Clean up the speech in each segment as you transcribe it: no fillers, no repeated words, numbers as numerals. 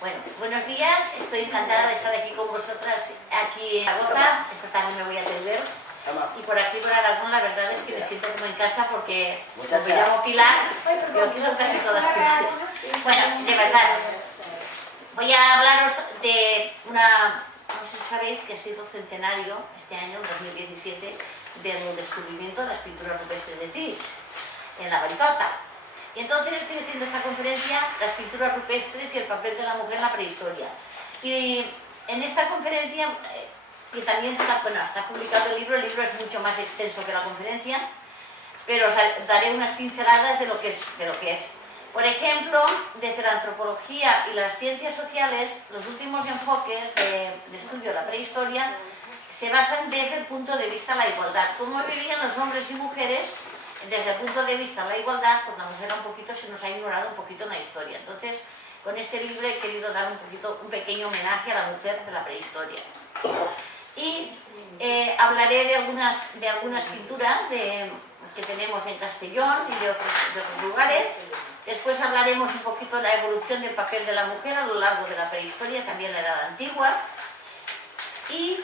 Bueno, buenos días, estoy encantada de estar aquí con vosotras, aquí en Zaragoza. Esta tarde me voy a atender. Y por aquí, por Aragón, la verdad es que me siento como en casa porque como me llamo Pilar, pero aquí son casi todas Pilares. Bueno, de verdad, voy a hablaros de una... No sé si sabéis que ha sido centenario este año, 2017, del descubrimiento de las pinturas rupestres de Tirich, en la Valltorta. Y entonces estoy haciendo esta conferencia, las pinturas rupestres y el papel de la mujer en la prehistoria. Y en esta conferencia, que también está publicado el libro es mucho más extenso que la conferencia, pero os daré unas pinceladas de lo que es. Por ejemplo, desde la antropología y las ciencias sociales, los últimos enfoques de estudio de la prehistoria se basan desde el punto de vista de la igualdad. Cómo vivían los hombres y mujeres. Desde el punto de vista de la igualdad, pues la mujer se nos ha ignorado un poquito en la historia. Entonces, con este libro he querido dar un pequeño homenaje a la mujer de la prehistoria. Y hablaré de algunas pinturas que tenemos en Castellón y de otros lugares. Después hablaremos un poquito de la evolución del papel de la mujer a lo largo de la prehistoria, también la Edad Antigua. Y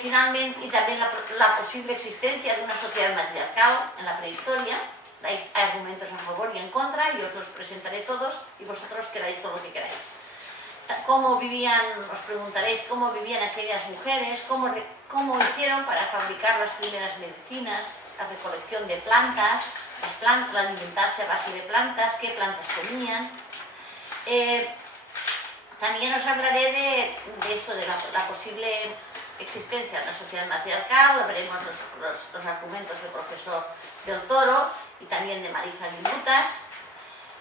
finalmente, y también la posible existencia de una sociedad matriarcal en la prehistoria. Hay argumentos a favor y en contra, y os los presentaré todos, y vosotros queráis con lo que queráis. ¿Cómo vivían? Os preguntaréis cómo vivían aquellas mujeres, cómo hicieron para fabricar las primeras medicinas, la recolección de plantas, alimentarse a base de plantas, qué plantas comían. También os hablaré de eso, de la posible existencia de la sociedad matriarcal. Veremos los argumentos del profesor Del Toro y también de Marisa Limbutas.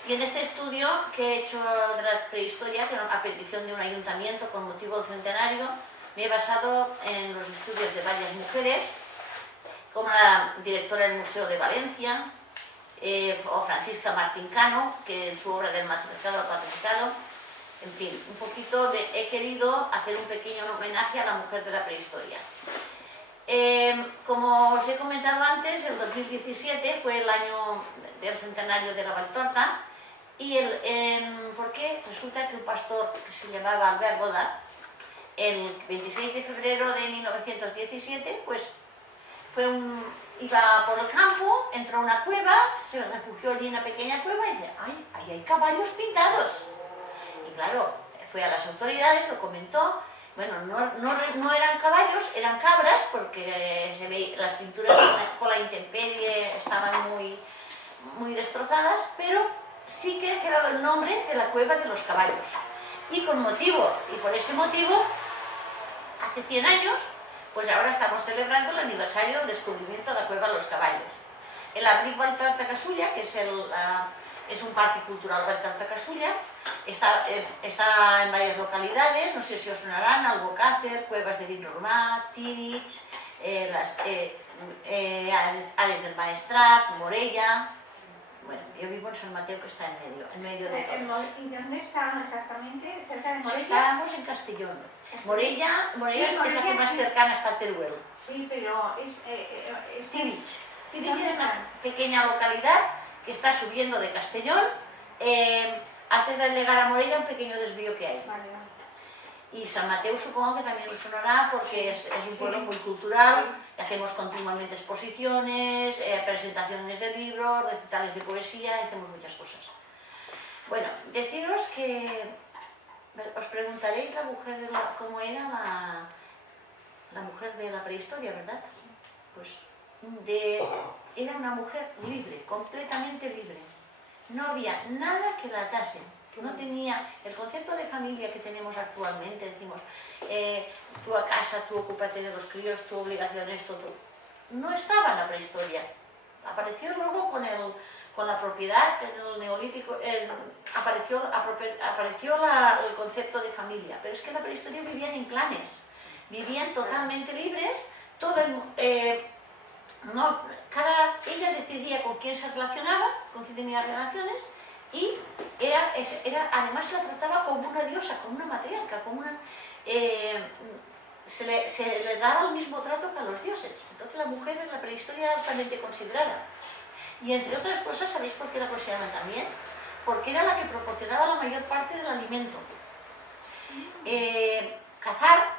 Y en este estudio que he hecho de la prehistoria, que a petición de un ayuntamiento con motivo del centenario, me he basado en los estudios de varias mujeres, como la directora del Museo de Valencia, o Francisca Martín Cano, que en su obra del matriarcado al patriarcado. En fin, un poquito he querido hacer un pequeño homenaje a la mujer de la prehistoria. Como os he comentado antes, el 2017 fue el año del centenario de la Valltorta. ¿Y por qué? Resulta que un pastor que se llamaba Albert Goda, el 26 de febrero de 1917, pues iba por el campo, entró a una cueva, se refugió allí en una pequeña cueva y dice: ¡ay, ahí hay caballos pintados! Y claro, fue a las autoridades, lo comentó. Bueno, no eran caballos, eran cabras, porque las pinturas con la intemperie estaban muy destrozadas, pero sí que ha quedado el nombre de la cueva de los caballos. Y por ese motivo, hace 100 años, pues ahora estamos celebrando el aniversario del descubrimiento de la cueva de los caballos. El abric Valltorta Casulla, que es un parque cultural Valltorta Casulla, está en varias localidades, no sé si os sonarán: Albocácer, Cuevas de Vinromà, Tirich, Ares del Maestrat, Morella. Bueno, yo vivo en San Mateo, que está en medio de todos. ¿Y dónde estaban exactamente? ¿Cerca de Morella? Estábamos en Castellón. Morella es la que más cercana está a Teruel. Sí, pero Tirich. Tirich es una pequeña localidad que está subiendo de Castellón. Antes de llegar a Morella, un pequeño desvío que hay. Vale. Y San Mateo supongo que también os sonará, porque es un pueblo muy cultural. Hacemos continuamente exposiciones, presentaciones de libros, recitales de poesía, hacemos muchas cosas. Bueno, deciros que os preguntaréis cómo era la mujer de la prehistoria, ¿verdad? Pues era una mujer libre, completamente libre. No había nada que la atase. No tenía el concepto de familia que tenemos actualmente. Decimos, tú a casa, tú ocúpate de los críos, tu obligación es todo. No estaba en la prehistoria. Apareció luego con la propiedad, en el neolítico, apareció el concepto de familia. Pero es que en la prehistoria vivían en clanes, vivían totalmente libres. Ella decidía con quién se relacionaba, con quién tenía relaciones. Y además la trataba como una diosa, como una matriarca, se le daba el mismo trato que a los dioses. Entonces la mujer en la prehistoria era altamente considerada. Y entre otras cosas, ¿sabéis por qué la consideraban también? Porque era la que proporcionaba la mayor parte del alimento. Cazar,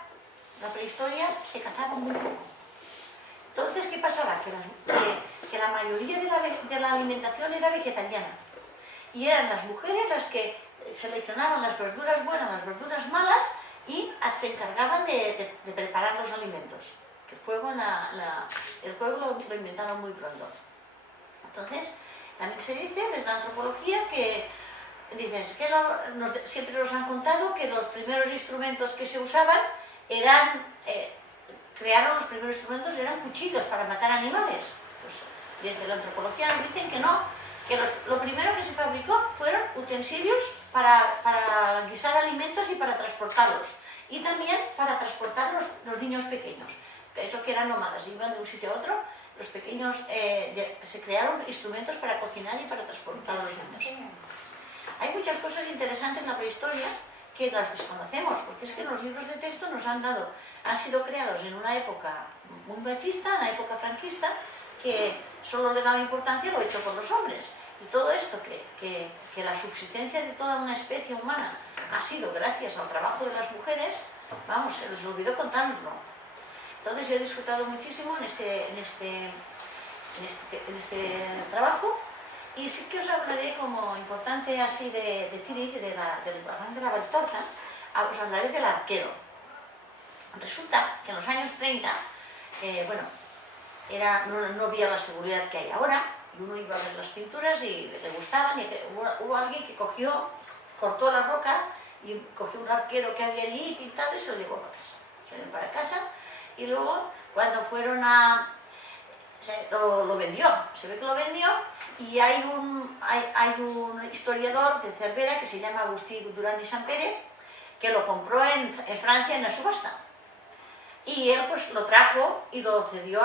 la prehistoria, se cazaba muy poco. Entonces, ¿qué pasaba? Que la mayoría de la alimentación era vegetariana. Y eran las mujeres las que seleccionaban las verduras buenas, las verduras malas, y se encargaban de preparar los alimentos. El fuego lo inventaron muy pronto. Entonces, también se dice desde la antropología que siempre nos han contado que los primeros instrumentos que se usaban crearon los primeros instrumentos eran cuchillos para matar animales. Pues, desde la antropología nos dicen que no, que lo primero que se fabricó fueron utensilios para guisar alimentos y para transportarlos. Y también para transportar los niños pequeños, eso que eran nómadas, iban de un sitio a otro. Los pequeños, se crearon instrumentos para cocinar y para transportar a los niños. Hay muchas cosas interesantes en la prehistoria que las desconocemos, porque es que los libros de texto han sido creados en una época muy machista, en la época franquista, que solo le daba importancia a lo hecho por los hombres. Y todo esto, que la subsistencia de toda una especie humana ha sido gracias al trabajo de las mujeres, vamos, se les olvidó contarlo. Entonces yo he disfrutado muchísimo en este trabajo, y sí que os hablaré como importante así de Tirich, del Barranc de la Valtorta, os hablaré del arquero. Resulta que en los años 30, no había la seguridad que hay ahora, y uno iba a ver las pinturas y le gustaban, y hubo alguien que cortó la roca y cogió un arquero que había allí pintado y se lo llevó para casa. Se lo llevó para casa. Y luego, cuando fueron lo vendió, se ve que lo vendió, y hay un historiador de Cervera que se llama Agustí Duran y Sampere, que lo compró en Francia en la subasta. Y él pues lo trajo y lo cedió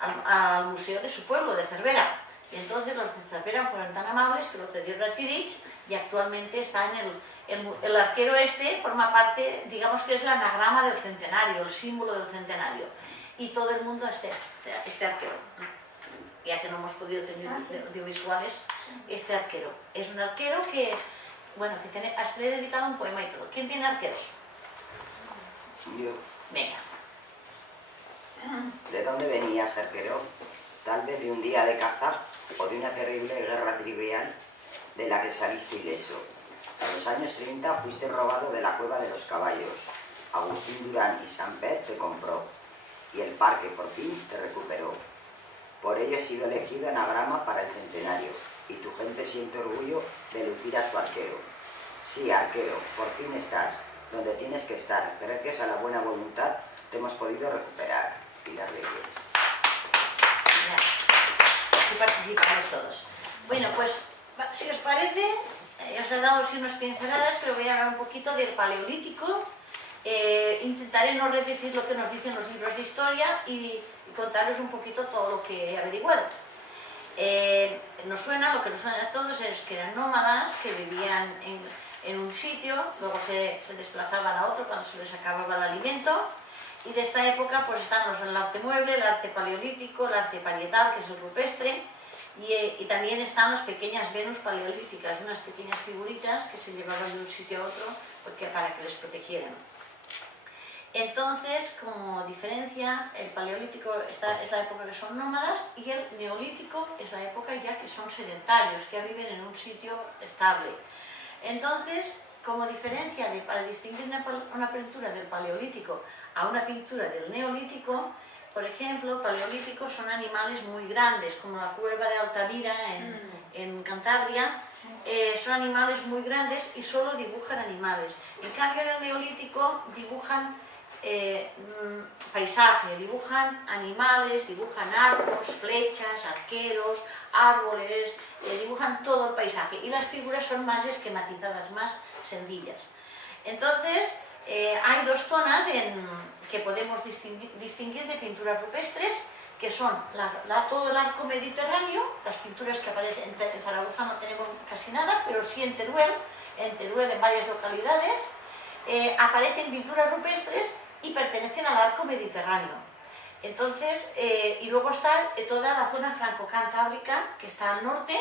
al museo de su pueblo, de Cervera. Y entonces los de Cervera fueron tan amables que lo cedieron a Tirich, y actualmente está el arquero forma parte, digamos que es el anagrama del centenario, el símbolo del centenario. Y todo el mundo este arquero. Ya que no hemos podido tener audiovisuales, este arquero. Es un arquero que hasta le he dedicado un poema y todo. ¿Quién tiene arqueros? Yo. Venga. ¿De dónde venías, arquero? Tal vez de un día de caza o de una terrible guerra trivial de la que saliste ileso. En los años 30 fuiste robado de la cueva de los caballos. Agustín Duran y Samper te compró y el parque por fin te recuperó. Por ello he sido elegido anagrama para el centenario y tu gente siente orgullo de lucir a su arquero. Sí, arquero, por fin estás donde tienes que estar. Gracias a la buena voluntad te hemos podido recuperar. Pilar Reyes. Aquí participamos todos. Bueno, pues si os parece, os he dado unas pinceladas, pero voy a hablar un poquito del Paleolítico. Intentaré no repetir lo que nos dicen los libros de historia y contaros un poquito todo lo que he averiguado. Lo que nos suena a todos es que eran nómadas, que vivían en un sitio, luego se desplazaban a otro cuando se les acababa el alimento. Y de esta época pues están el arte mueble, el arte paleolítico, el arte parietal, que es el rupestre, y también están las pequeñas Venus paleolíticas, unas pequeñas figuritas que se llevaban de un sitio a otro para que les protegieran. Entonces, como diferencia, el paleolítico es la época que son nómadas, y el neolítico es la época ya que son sedentarios, que ya viven en un sitio estable. Entonces, como diferencia para distinguir una pintura del paleolítico a una pintura del neolítico, por ejemplo, paleolíticos son animales muy grandes, como la cueva de Altavira en Cantabria. Son animales muy grandes y solo dibujan animales. En cambio, en el neolítico dibujan paisaje, dibujan animales, dibujan arcos, flechas, arqueros, árboles, dibujan todo el paisaje, y las figuras son más esquematizadas, más sencillas. Entonces, hay dos zonas que podemos distinguir de pinturas rupestres, que son todo el arco mediterráneo. Las pinturas que aparecen en Zaragoza no tenemos casi nada, pero sí en Teruel en varias localidades, aparecen pinturas rupestres y pertenecen al arco mediterráneo. Entonces, y luego está toda la zona franco-cantábrica, que está al norte,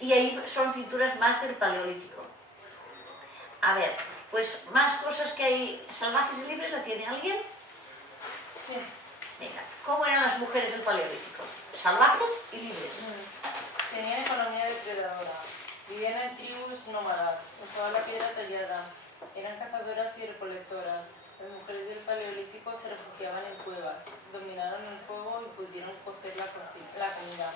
y ahí son pinturas más del paleolítico. A ver, pues más cosas que hay salvajes y libres, ¿la tiene alguien? Sí. Venga, ¿cómo eran las mujeres del Paleolítico? Salvajes y libres. Tenían economía depredadora. Vivían en tribus nómadas. Usaban la piedra tallada. Eran cazadoras y recolectoras. Las mujeres del Paleolítico se refugiaban en cuevas. Dominaron el fuego y pudieron cocer la comida.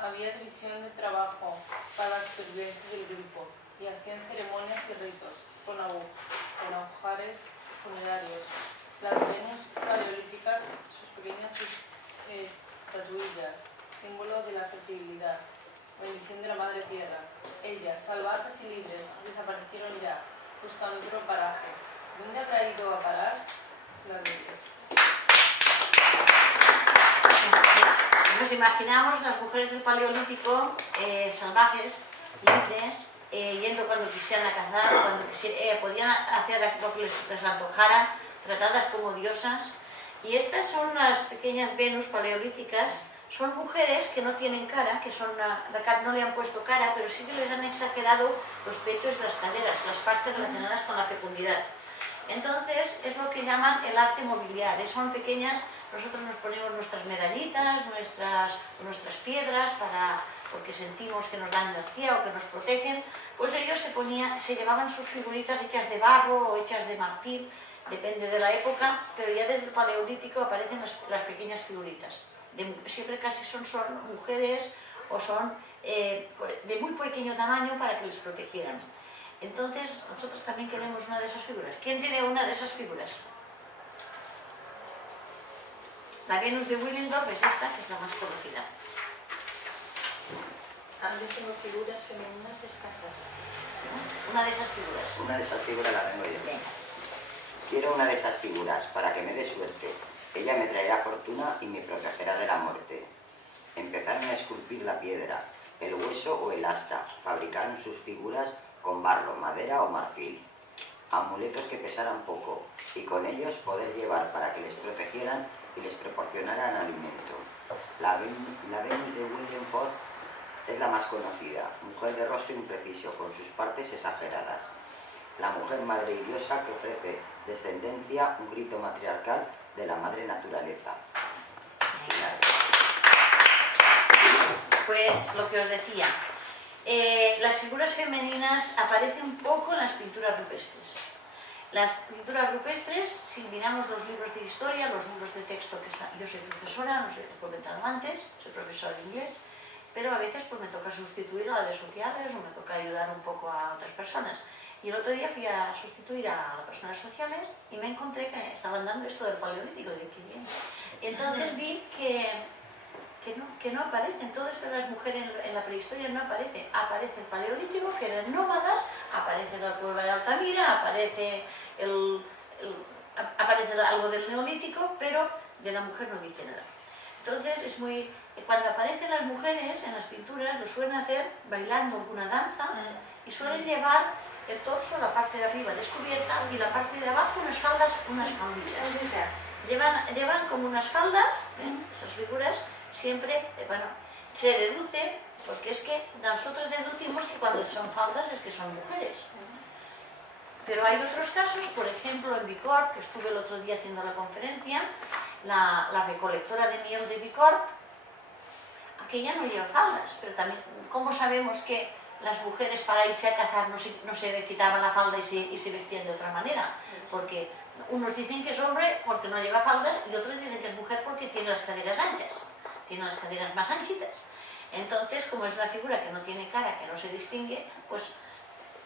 Había división de trabajo para la supervivencia del grupo y hacían ceremonias y ritos con agujares funerarios. Las Venus paleolíticas, sus pequeñas estatuillas, símbolo de la fertilidad, bendición de la madre tierra. Ellas, salvajes y libres, desaparecieron ya, buscando otro paraje. ¿Dónde habrá ido a parar? Las Venus. Nos imaginamos las mujeres del Paleolítico salvajes, libres, yendo cuando quisieran a cazar, cuando podían hacer lo que les antojara, tratadas como diosas. Y estas son las pequeñas Venus paleolíticas. Son mujeres que no tienen cara, que no le han puesto cara, pero sí que les han exagerado los pechos y las caderas, las partes relacionadas con la fecundidad. Entonces es lo que llaman el arte mobiliar. Son pequeñas, nosotros nos ponemos nuestras medallitas, nuestras piedras, porque sentimos que nos dan energía o que nos protegen. Pues ellos se llevaban sus figuritas hechas de barro o hechas de marfil, depende de la época, pero ya desde el Paleolítico aparecen las pequeñas figuritas. Siempre casi son mujeres o son de muy pequeño tamaño para que les protegieran. Entonces nosotros también queremos una de esas figuras. ¿Quién tiene una de esas figuras? La Venus de Willendorf es esta, que es la más conocida. Yo tengo figuras femeninas escasas. Una de esas figuras. Una de esas figuras la tengo yo. Venga. Quiero una de esas figuras para que me dé suerte. Ella me traerá fortuna y me protegerá de la muerte. Empezaron a esculpir la piedra, el hueso o el asta. Fabricaron sus figuras con barro, madera o marfil. Amuletos que pesaran poco y con ellos poder llevar para que les protegieran y les proporcionaran alimento. La Venus de Willendorf es la más conocida, mujer de rostro impreciso, con sus partes exageradas. La mujer madre y diosa que ofrece descendencia, un grito matriarcal de la madre naturaleza. Pues lo que os decía, las figuras femeninas aparecen poco en las pinturas rupestres. Las pinturas rupestres, si miramos los libros de historia, los libros de texto que están... Yo soy profesora, no sé, te he comentado antes, soy profesora de inglés, pero a veces pues me toca sustituir a la de sociales o me toca ayudar un poco a otras personas. Y el otro día fui a sustituir a las personas sociales y me encontré que estaban dando esto del Paleolítico, de qué bien. Entonces vi que no aparecen, todo esto de las mujeres en la prehistoria no aparece. Aparece el Paleolítico, que eran nómadas, aparece la cueva de Altamira, aparece algo del Neolítico, pero de la mujer no dice nada. Entonces cuando aparecen las mujeres en las pinturas lo suelen hacer bailando alguna danza y suelen llevar el torso, la parte de arriba descubierta y la parte de abajo unas faldillas. Llevan como unas faldas, esas figuras, siempre, se deduce, porque es que nosotros deducimos que cuando son faldas es que son mujeres. Pero hay otros casos, por ejemplo en Bicorp, que estuve el otro día haciendo la conferencia, la recolectora de miel de Bicorp, aquella no lleva faldas, pero también, ¿cómo sabemos que las mujeres para irse a cazar no se quitaban la falda y se vestían de otra manera? Porque unos dicen que es hombre porque no lleva faldas y otros dicen que es mujer porque tiene las caderas anchas, tiene las caderas más anchitas. Entonces, como es una figura que no tiene cara, que no se distingue, pues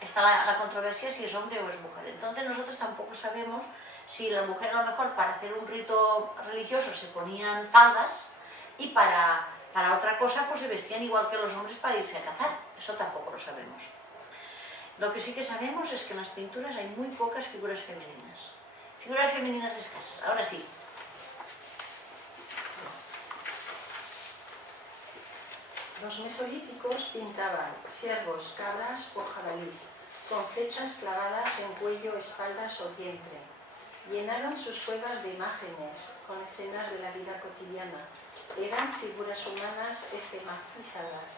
está la controversia si es hombre o es mujer. Entonces nosotros tampoco sabemos si la mujer a lo mejor para hacer un rito religioso se ponían faldas y para otra cosa pues se vestían igual que los hombres para irse a cazar. Eso tampoco lo sabemos. Lo que sí que sabemos es que en las pinturas hay muy pocas figuras femeninas. Figuras femeninas escasas. Ahora sí. Los mesolíticos pintaban ciervos, cabras o jabalís, con flechas clavadas en cuello, espaldas o vientre. Llenaron sus cuevas de imágenes, con escenas de la vida cotidiana. Eran figuras humanas esquematizadas,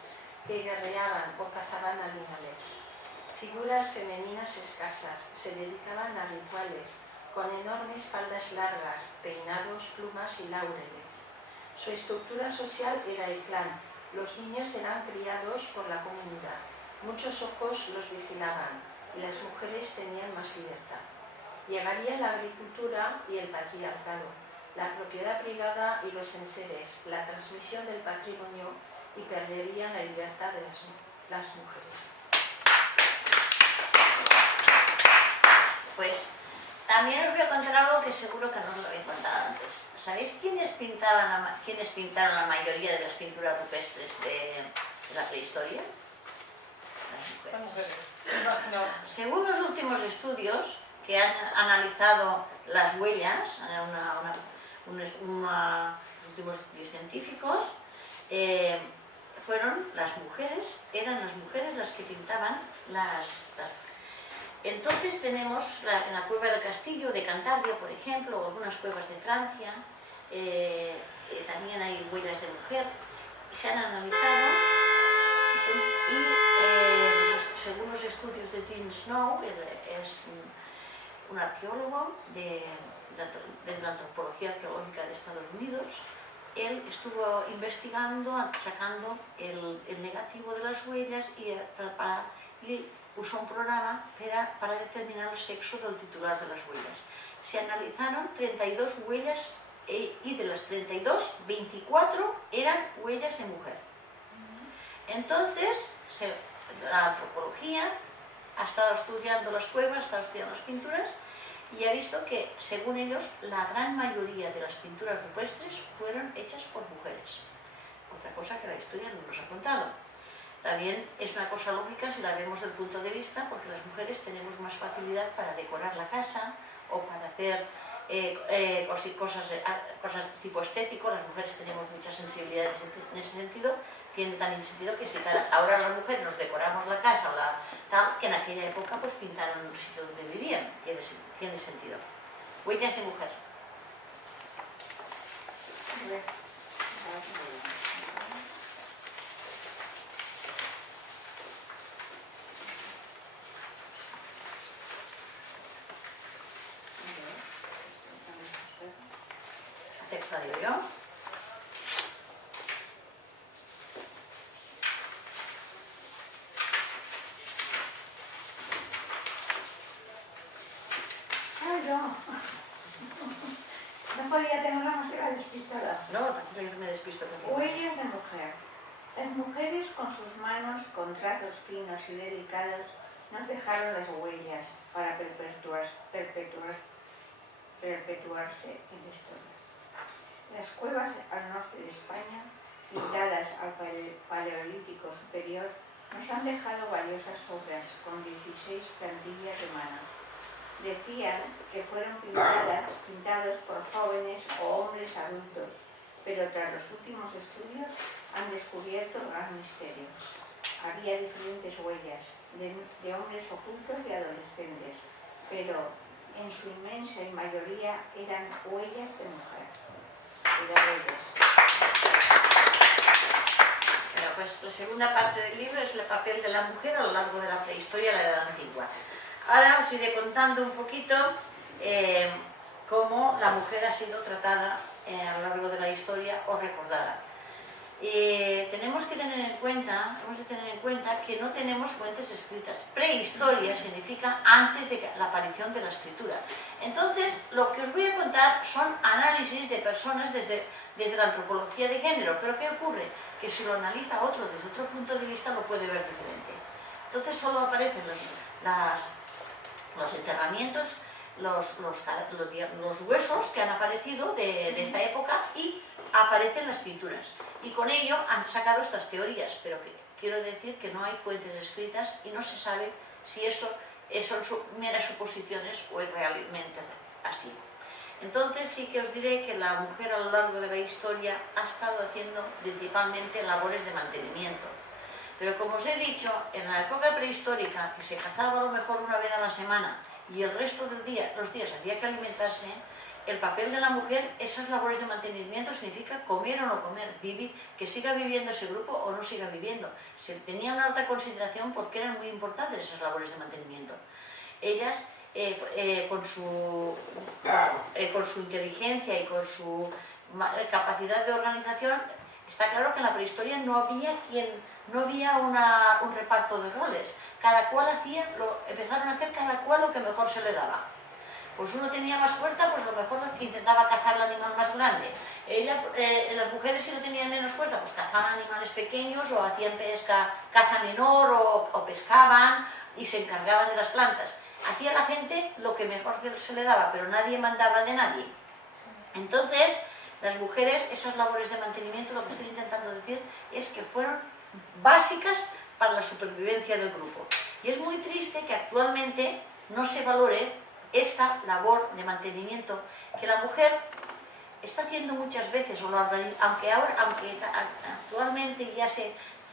que guerreaban o cazaban animales. Figuras femeninas escasas, se dedicaban a rituales, con enormes faldas largas, peinados, plumas y laureles. Su estructura social era el clan. Los niños eran criados por la comunidad. Muchos ojos los vigilaban y las mujeres tenían más libertad. Llegaría la agricultura y el patriarcado, la propiedad privada y los enseres, la transmisión del patrimonio y perderían la libertad de las mujeres. Pues también os voy a contar algo que seguro que no os lo había contado antes. ¿Sabéis quiénes pintaron la mayoría de las pinturas rupestres de la prehistoria? Las mujeres. No. Según los últimos estudios que han analizado las huellas, los últimos estudios científicos, eran las mujeres las que pintaban las. Entonces tenemos en la cueva del Castillo de Cantabria, por ejemplo, o algunas cuevas de Francia, también hay huellas de mujer, se han analizado y según los estudios de Tim Snow, es un arqueólogo desde la antropología arqueológica de Estados Unidos, él estuvo investigando, sacando el negativo de las huellas y usó un programa para determinar el sexo del titular de las huellas. Se analizaron 32 huellas y de las 32, 24 eran huellas de mujer. Entonces, la antropología ha estado estudiando las cuevas, ha estado estudiando las pinturas y ha visto que, según ellos, la gran mayoría de las pinturas rupestres fueron hechas por mujeres. Otra cosa que la historia no nos ha contado. También es una cosa lógica si la vemos desde el punto de vista, porque las mujeres tenemos más facilidad para decorar la casa o para hacer cosas de tipo estético. Las mujeres tenemos muchas sensibilidades en ese sentido, tiene también sentido que si ahora las mujeres nos decoramos la casa o tal, que en aquella época pues pintaron un sitio donde vivían, tiene sentido. Huellas de mujer. Acepto yo. No podía tenerla más que la despistada. No, tranquilo, yo me despisto. Huellas de mujer. Las mujeres con sus manos, con trazos finos y delicados, nos dejaron las huellas para perpetuarse en la historia. Las cuevas al norte de España, pintadas al Paleolítico Superior, nos han dejado valiosas obras con 16 plantillas de manos. Decían que fueron pintados por jóvenes o hombres adultos, pero tras los últimos estudios han descubierto gran misterio. Había diferentes huellas de hombres ocultos y adolescentes, pero en su inmensa mayoría eran huellas de mujer. Bueno, pues la segunda parte del libro es el papel de la mujer a lo largo de la prehistoria y la Edad Antigua. Ahora os iré contando un poquito cómo la mujer ha sido tratada a lo largo de la historia o recordada. Tenemos de tener en cuenta que no tenemos fuentes escritas. Prehistoria significa antes de la aparición de la escritura. Entonces, lo que os voy a contar son análisis de personas desde la antropología de género. Pero ¿qué ocurre? Que si lo analiza otro desde otro punto de vista lo puede ver diferente. Entonces solo aparecen los enterramientos, los huesos que han aparecido de esta época y aparecen las pinturas. Y con ello han sacado estas teorías, pero quiero decir que no hay fuentes escritas y no se sabe si eso son meras suposiciones o es realmente así. Entonces sí que os diré que la mujer a lo largo de la historia ha estado haciendo principalmente labores de mantenimiento. Pero como os he dicho, en la época prehistórica, que se cazaba a lo mejor una vez a la semana y el resto del día, los días había que alimentarse, el papel de la mujer, esas labores de mantenimiento significa comer o no comer, vivir, que siga viviendo ese grupo o no siga viviendo. Se tenía una alta consideración porque eran muy importantes esas labores de mantenimiento. Ellas, con su inteligencia y con su capacidad de organización, está claro que en la prehistoria no había un reparto de roles. Cada cual empezaron a hacer cada cual lo que mejor se le daba. Pues uno tenía más fuerza, pues lo mejor intentaba cazar el animal más grande. Las mujeres, si no tenían menos fuerza, pues cazaban animales pequeños o hacían caza menor o pescaban y se encargaban de las plantas. Hacía la gente lo que mejor se le daba, pero nadie mandaba de nadie. Entonces, las mujeres, esas labores de mantenimiento, lo que estoy intentando decir es que fueron básicas para la supervivencia del grupo. Y es muy triste que actualmente no se valore esta labor de mantenimiento que la mujer está haciendo muchas veces, aunque actualmente ya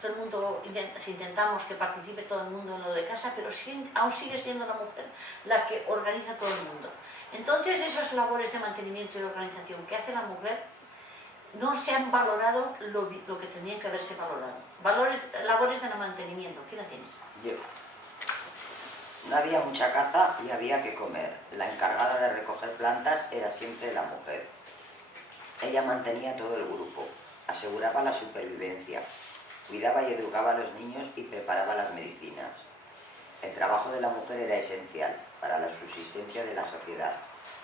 todo el mundo, si intentamos que participe todo el mundo en lo de casa, pero aún sigue siendo la mujer la que organiza todo el mundo. Entonces esas labores de mantenimiento y organización que hace la mujer no se han valorado lo que tenían que haberse valorado. Labores de mantenimiento, ¿quién la tiene? Yo. No había mucha caza y había que comer. La encargada de recoger plantas era siempre la mujer. Ella mantenía todo el grupo, aseguraba la supervivencia, cuidaba y educaba a los niños y preparaba las medicinas. El trabajo de la mujer era esencial para la subsistencia de la sociedad,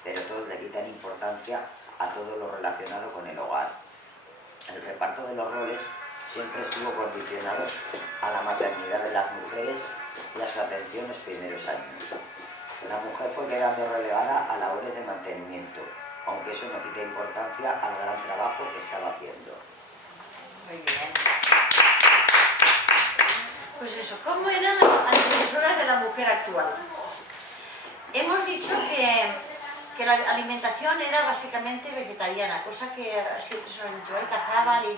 pero todos le quitan importancia a todo lo relacionado con el hogar. El reparto de los roles siempre estuvo condicionado a la maternidad de las mujeres y a su atención los primeros años. La mujer fue quedando relegada a labores de mantenimiento, aunque eso no quita importancia al gran trabajo que estaba haciendo. Muy bien. Pues eso, ¿cómo eran las antecesoras de la mujer actual? Hemos dicho que la alimentación era básicamente vegetariana, cosa que siempre se nos ha dicho, cazaban y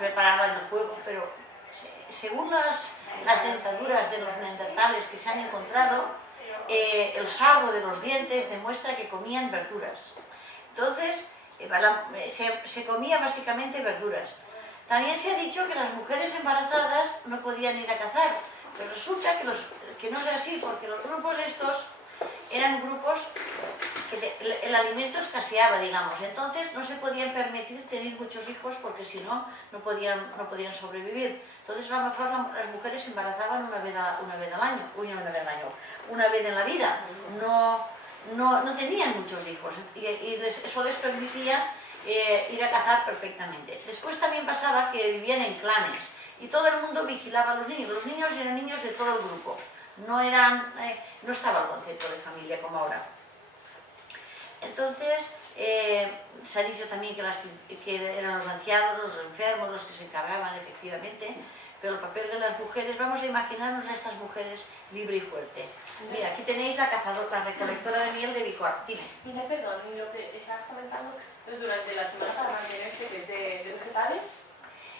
preparaban el fuego, pero según las dentaduras de los neandertales que se han encontrado, el sarro de los dientes demuestra que comían verduras. Entonces, se comía básicamente verduras. También se ha dicho que las mujeres embarazadas no podían ir a cazar, pero resulta que no es así, porque los grupos estos eran grupos que el alimento escaseaba, digamos, entonces no se podían permitir tener muchos hijos porque si no, no podían sobrevivir. Entonces a lo mejor las mujeres se embarazaban una vez en la vida, no tenían muchos hijos y eso les permitía ir a cazar perfectamente. Después también pasaba que vivían en clanes y todo el mundo vigilaba a los niños eran niños de todo el grupo, no estaba el concepto de familia como ahora. Entonces, se ha dicho también que eran los ancianos, los enfermos, los que se encargaban efectivamente, pero el papel de las mujeres, vamos a imaginarnos a estas mujeres libre y fuerte. Mira, aquí tenéis la recolectora de miel de Vicor. Dime. Mira, perdón, y lo que estabas comentando, durante la semana para mantenerse de vegetales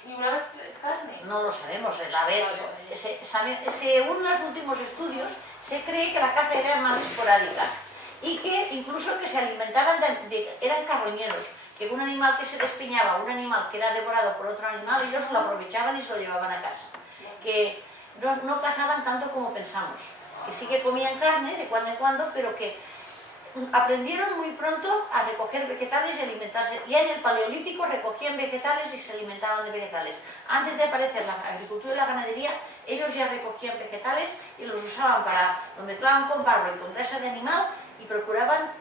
y una vez carne. No lo sabemos, según los últimos estudios, se cree que la caza era más esporádica y que incluso que se alimentaban eran carroñeros, que un animal que se despeñaba, un animal que era devorado por otro animal, ellos lo aprovechaban y se lo llevaban a casa. Que no cazaban tanto como pensamos, que sí que comían carne de cuando en cuando, pero que aprendieron muy pronto a recoger vegetales y alimentarse. Ya en el Paleolítico recogían vegetales y se alimentaban de vegetales. Antes de aparecer la agricultura y la ganadería, ellos ya recogían vegetales y los usaban lo mezclaban con barro y con grasa de animal y procuraban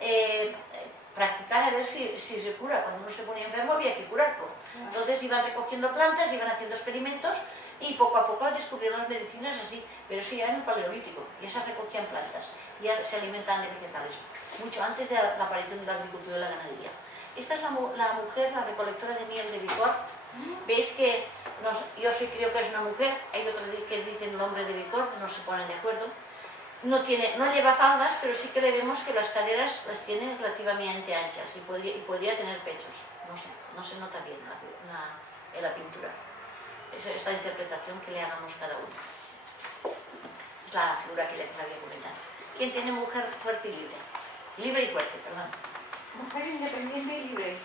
practicar a ver si se cura. Cuando uno se ponía enfermo había que curarlo. Entonces iban recogiendo plantas, iban haciendo experimentos y poco a poco descubrieron las medicinas así, pero eso ya en el Paleolítico, ya se recogían plantas, ya se alimentaban de vegetales, mucho antes de la aparición de la agricultura y la ganadería. Esta es la mujer, la recolectora de miel de Vicor. Veis que yo sí creo que es una mujer, hay otros que dicen el nombre de Vicor, no se ponen de acuerdo. No lleva faldas, pero sí que le vemos que las caderas las tiene relativamente anchas y podría tener pechos. No se nota bien en la pintura. Es la interpretación que le hagamos cada uno. Es la figura que les había comentado. ¿Quién tiene mujer fuerte y libre? Libre y fuerte, perdón. Mujer independiente y libre.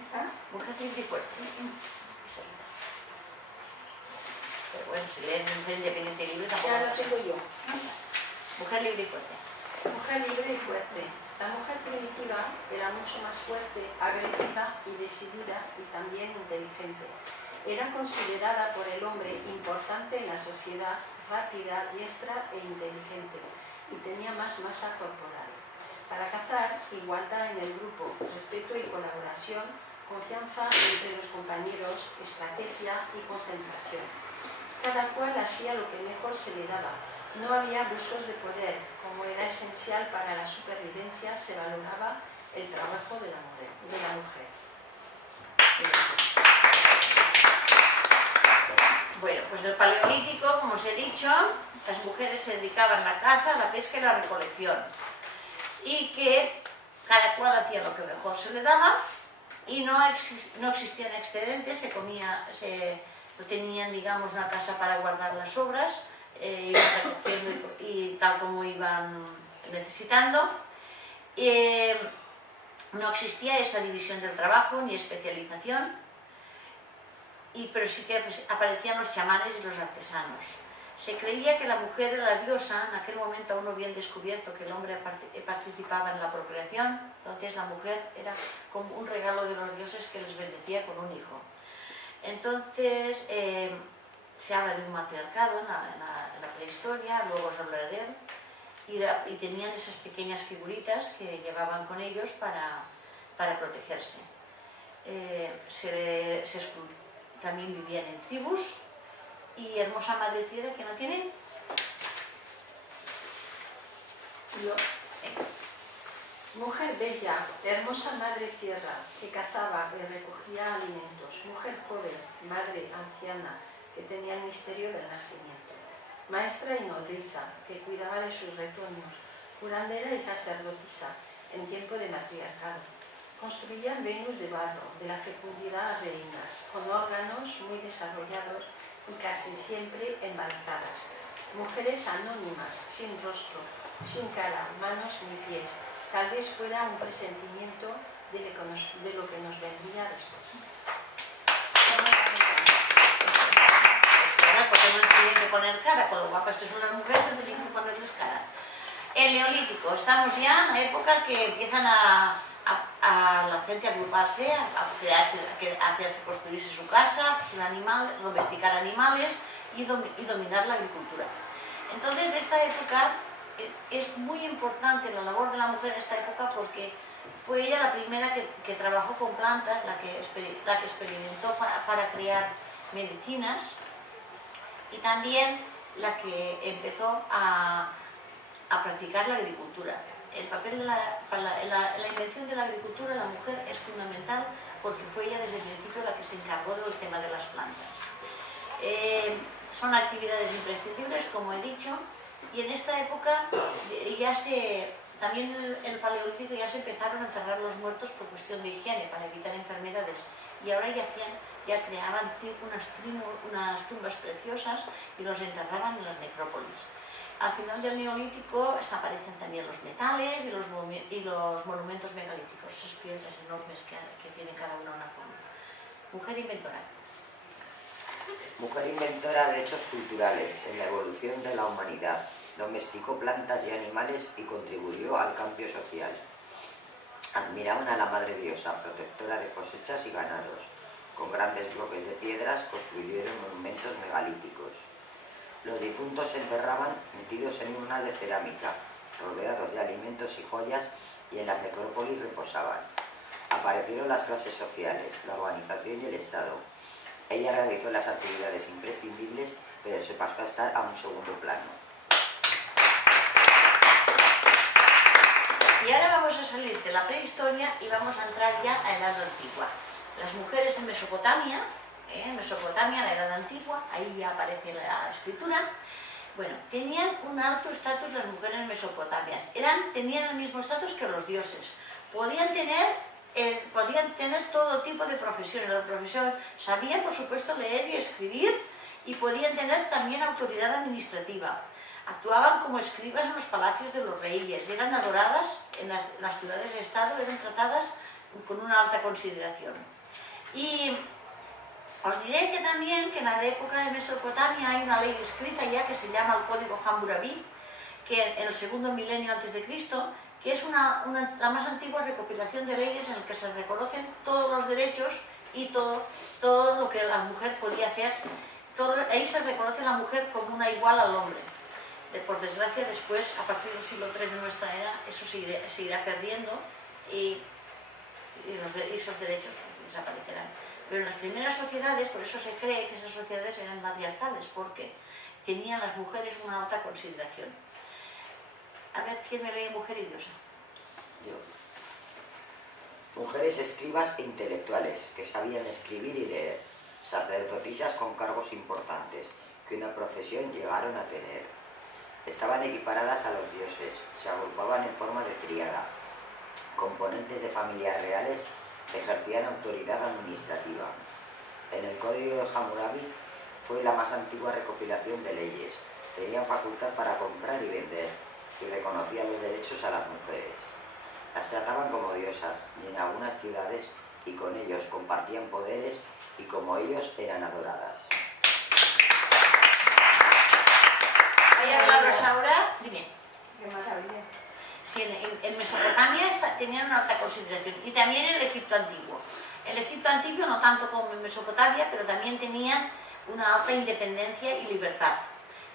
¿Está? Mujer libre y fuerte. Esa es. Pero bueno, si lees Mujer independiente y libre tampoco. Ya lo tengo yo. Mujer libre y fuerte. Mujer libre y fuerte. La mujer primitiva era mucho más fuerte, agresiva y decidida y también inteligente. Era considerada por el hombre importante en la sociedad, rápida, diestra e inteligente, y tenía más masa corporal. Para cazar, igualdad en el grupo, respeto y colaboración, confianza entre los compañeros, estrategia y concentración. Cada cual hacía lo que mejor se le daba. No había abusos de poder. Como era esencial para la supervivencia, se valoraba el trabajo de la mujer. Bueno, pues en el Paleolítico, como os he dicho, las mujeres se dedicaban a la caza, a la pesca y la recolección. Y que cada cual hacía lo que mejor se le daba y no existían excedentes, se comía, no tenían, digamos, una casa para guardar las sobras, iban recogiendo y tal como iban necesitando. No existía esa división del trabajo ni especialización, pero sí que aparecían los chamanes y los artesanos. Se creía que la mujer era la diosa, en aquel momento aún no habían descubierto que el hombre participaba en la procreación, entonces la mujer era como un regalo de los dioses que les bendecía con un hijo. Entonces se habla de un matriarcado en la prehistoria, luego os hablaré de él, y tenían esas pequeñas figuritas que llevaban con ellos para protegerse. También vivían en tribus. Y hermosa madre tierra, ¿quién la tiene? Yo. Mujer bella, hermosa madre tierra, que cazaba y recogía alimentos. Mujer joven, madre anciana, que tenía el misterio del nacimiento. Maestra y nodriza, que cuidaba de sus retoños. Curandera y sacerdotisa, en tiempo de matriarcado. Construían Venus de barro, de la fecundidad a reinas, con órganos muy desarrollados y casi siempre embarazadas. Mujeres anónimas, sin rostro, sin cara, manos ni pies. Tal vez fuera un presentimiento de lo que nos vendría después. Es verdad, porque no les tenían que poner cara, con lo guapas que son las mujeres, no tenían que ponerles cara. El Neolítico, estamos ya en la época que empiezan a la gente a agruparse, a hacerse construirse su casa, sus animales, domesticar animales y dominar la agricultura. Entonces, de esta época es muy importante la labor de la mujer en esta época porque fue ella la primera que trabajó con plantas, la que experimentó para crear medicinas y también la que empezó a practicar la agricultura. El papel de la invención de la agricultura, la mujer es fundamental porque fue ella desde el principio la que se encargó del tema de las plantas. Son actividades imprescindibles, como he dicho, y en esta época también en el Paleolítico ya se empezaron a enterrar los muertos por cuestión de higiene, para evitar enfermedades, y ahora ya creaban unas tumbas preciosas y los enterraban en las necrópolis. Al final del Neolítico aparecen también los metales y los monumentos megalíticos, esas piedras enormes que tienen cada una forma. Mujer inventora. Mujer inventora de hechos culturales en la evolución de la humanidad. Domesticó plantas y animales y contribuyó al cambio social. Admiraban a la Madre Diosa, protectora de cosechas y ganados. Con grandes bloques de piedras construyeron monumentos megalíticos. Los difuntos se enterraban metidos en urnas de cerámica, rodeados de alimentos y joyas, y en las necrópolis reposaban. Aparecieron las clases sociales, la organización y el Estado. Ella realizó las actividades imprescindibles, pero se pasó a estar a un segundo plano. Y ahora vamos a salir de la prehistoria y vamos a entrar ya a la Edad Antigua. Las mujeres en Mesopotamia, la Edad Antigua, ahí ya aparece la escritura. Bueno, tenían un alto estatus las mujeres en Mesopotamia. Tenían el mismo estatus que los dioses. Podían tener todo tipo de profesiones. La profesión sabían, por supuesto, leer y escribir y podían tener también autoridad administrativa. Actuaban como escribas en los palacios de los reyes, eran adoradas en las ciudades de Estado, eran tratadas con una alta consideración. Y os diré que también que en la época de Mesopotamia hay una ley escrita ya que se llama el Código Hammurabi, que en el segundo milenio antes de Cristo, que es la más antigua recopilación de leyes en la que se reconocen todos los derechos y todo lo que la mujer podía hacer. Ahí se reconoce a la mujer como una igual al hombre. Por desgracia, después, a partir del siglo III de nuestra era, eso se irá perdiendo y esos derechos pues, desaparecerán. Pero en las primeras sociedades, por eso se cree que esas sociedades eran matriarcales, porque tenían las mujeres una alta consideración. A ver, ¿quién me lee Mujer y Diosa? Yo. Mujeres escribas e intelectuales que sabían escribir y leer, sacerdotisas con cargos importantes, que una profesión llegaron a tener. Estaban equiparadas a los dioses, se agrupaban en forma de tríada. Componentes de familias reales ejercían autoridad administrativa. En el Código de Hammurabi fue la más antigua recopilación de leyes. Tenían facultad para comprar y vender y reconocían los derechos a las mujeres. Las trataban como diosas y en algunas ciudades y con ellos compartían poderes y como ellos eran adoradas. Voy a hablaros ahora, dime. ¡Qué maravilla! Sí, en Mesopotamia tenían una alta consideración y también en el Egipto antiguo. El Egipto antiguo no tanto como en Mesopotamia, pero también tenían una alta independencia y libertad.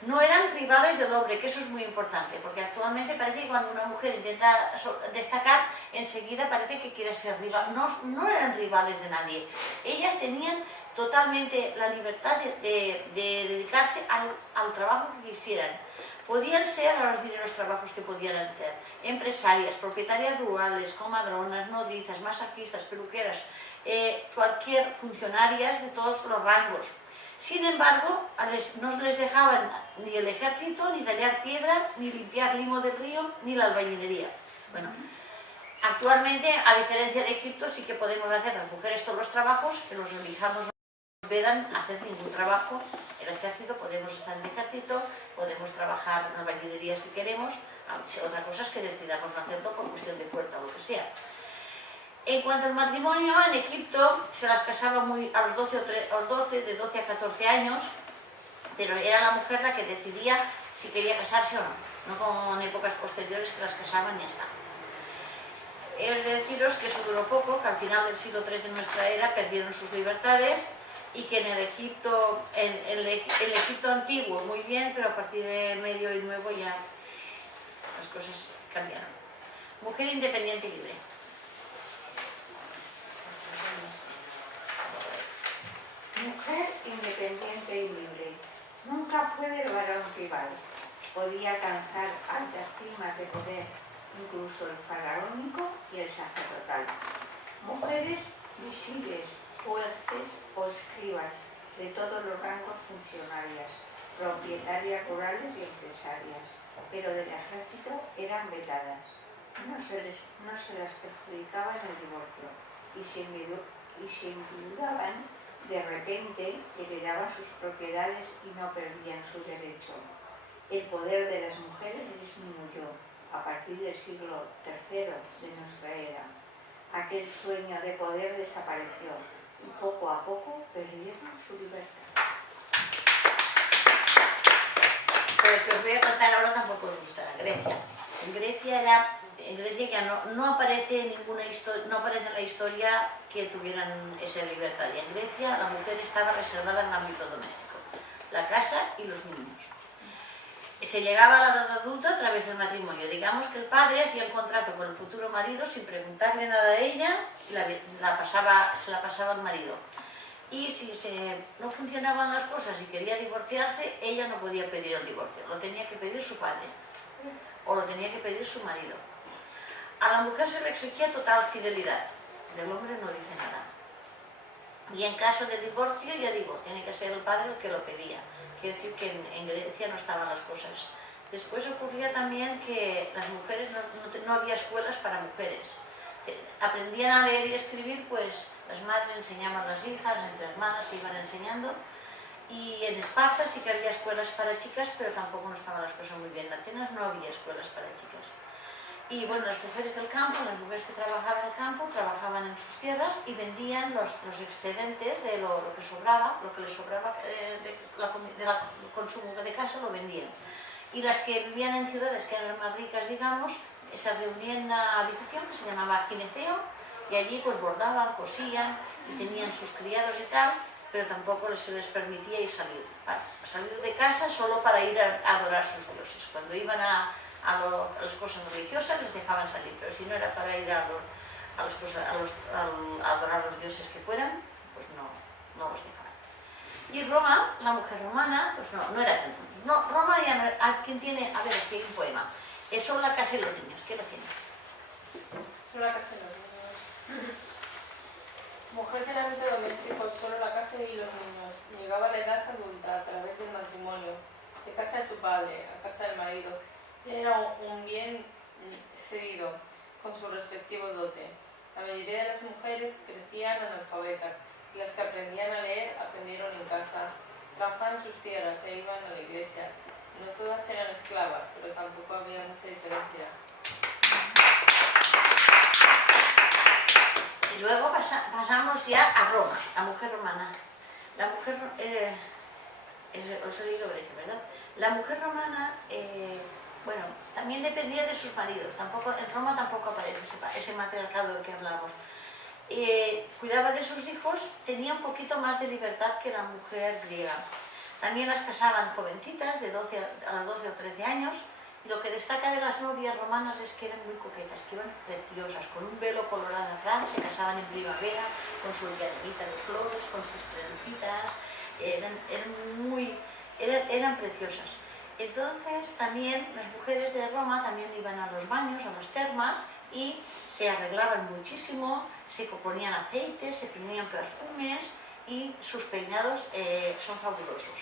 No eran rivales del hombre, que eso es muy importante, porque actualmente parece que cuando una mujer intenta destacar, enseguida parece que quiere ser rival. No eran rivales de nadie. Ellas tenían totalmente la libertad de dedicarse al trabajo que quisieran. Podían ser a los dineros trabajos que podían hacer, empresarias, propietarias rurales, comadronas, nodrizas, masajistas, peluqueras, cualquier funcionarias de todos los rangos. Sin embargo, no les dejaban ni el ejército, ni tallar piedra, ni limpiar limo del río, ni la albañilería. Bueno, actualmente, a diferencia de Egipto, sí que podemos hacer las mujeres todos los trabajos, que los religiosos no vedan hacer ningún trabajo. El ejército, podemos estar en el ejército, podemos trabajar en albañilería si queremos, otra cosa es que decidamos no hacerlo por cuestión de fuerza o lo que sea. En cuanto al matrimonio, en Egipto se las casaba a los 12, de 12 a 14 años, pero era la mujer la que decidía si quería casarse o no, no como en épocas posteriores que las casaban y ya está. He de deciros que eso duró poco, que al final del siglo III de nuestra era perdieron sus libertades y que en el Egipto antiguo muy bien, pero a partir de medio y nuevo ya las cosas cambiaron. Mujer independiente y libre. Mujer independiente y libre. Nunca fue del varón rival. Podía alcanzar altas cimas de poder, incluso el faraónico y el sacerdotal. Mujeres visibles, jueces o escribas de todos los rangos funcionarias, propietarias rurales y empresarias, pero del ejército eran vetadas. No se las perjudicaba en el divorcio y se enviudaban de repente heredaban sus propiedades y no perdían su derecho. El poder de las mujeres disminuyó a partir del siglo III de nuestra era. Aquel sueño de poder desapareció y poco a poco perdieron su libertad. Pero el que os voy a contar ahora tampoco os gustará. Grecia. En Grecia ya no aparece ninguna historia, no aparece en la historia que tuvieran esa libertad. Y en Grecia la mujer estaba reservada en el ámbito doméstico, la casa y los niños. Se llegaba a la edad adulta a través del matrimonio. Digamos que el padre hacía un contrato con el futuro marido sin preguntarle nada a ella, se la pasaba al marido. Y si no funcionaban las cosas y quería divorciarse, ella no podía pedir el divorcio, lo tenía que pedir su padre o lo tenía que pedir su marido. A la mujer se le exigía total fidelidad, del hombre no dice nada. Y en caso de divorcio, ya digo, tiene que ser el padre el que lo pedía. Quiere decir que en Grecia no estaban las cosas. Después ocurría también que las mujeres no había escuelas para mujeres. Aprendían a leer y escribir, pues las madres enseñaban a las hijas, entre hermanas se iban enseñando, Y en Esparta sí que había escuelas para chicas, pero tampoco no estaban las cosas muy bien. En Atenas no había escuelas para chicas. Y bueno, las mujeres del campo, las mujeres que trabajaban en el campo, trabajaban en sus tierras y vendían los excedentes de lo que sobraba, lo que les sobraba del consumo de casa, lo vendían. Y las que vivían en ciudades, que eran más ricas, digamos, se reunían en una habitación que se llamaba gineceo, y allí pues bordaban, cosían y tenían sus criados y tal, pero tampoco se les permitía ir salir de casa solo para ir a adorar sus dioses. Cuando iban a las cosas religiosas les dejaban salir, pero si no era para ir a adorar los dioses que fueran, pues no los dejaban. Y Roma, la mujer romana, pues no era tanto. No, Roma ya no era. ¿Quién tiene? A ver, aquí hay un poema. Es sobre la casa y los niños. ¿Qué lo tiene? Sobre la casa y los niños. Mujer que era mitad doméstico, solo la casa y los niños. Llegaba a la edad adulta a través del matrimonio, de casa de su padre a casa del marido. Era un bien cedido con su respectivo dote. La mayoría de las mujeres crecían analfabetas y las que aprendían a leer aprendieron en casa. Trabajaban en sus tierras e iban a la iglesia. No todas eran esclavas, pero tampoco había mucha diferencia. Y luego pasamos ya a Roma, la mujer romana. La mujer, os he leído Brecht, ¿verdad? La mujer romana, bueno, también dependía de sus maridos. En Roma tampoco aparece ese matriarcado del que hablamos. Cuidaba de sus hijos, tenía un poquito más de libertad que la mujer griega. También las casaban jovencitas, a los 12 o 13 años. Y lo que destaca de las novias romanas es que eran muy coquetas, que iban preciosas, con un velo colorado en Francia, se casaban en primavera, con su diademita de flores, con sus trencitas, eran preciosas. Entonces también las mujeres de Roma también iban a los baños, a las termas, y se arreglaban muchísimo, se ponían aceites, se ponían perfumes, y sus peinados son fabulosos.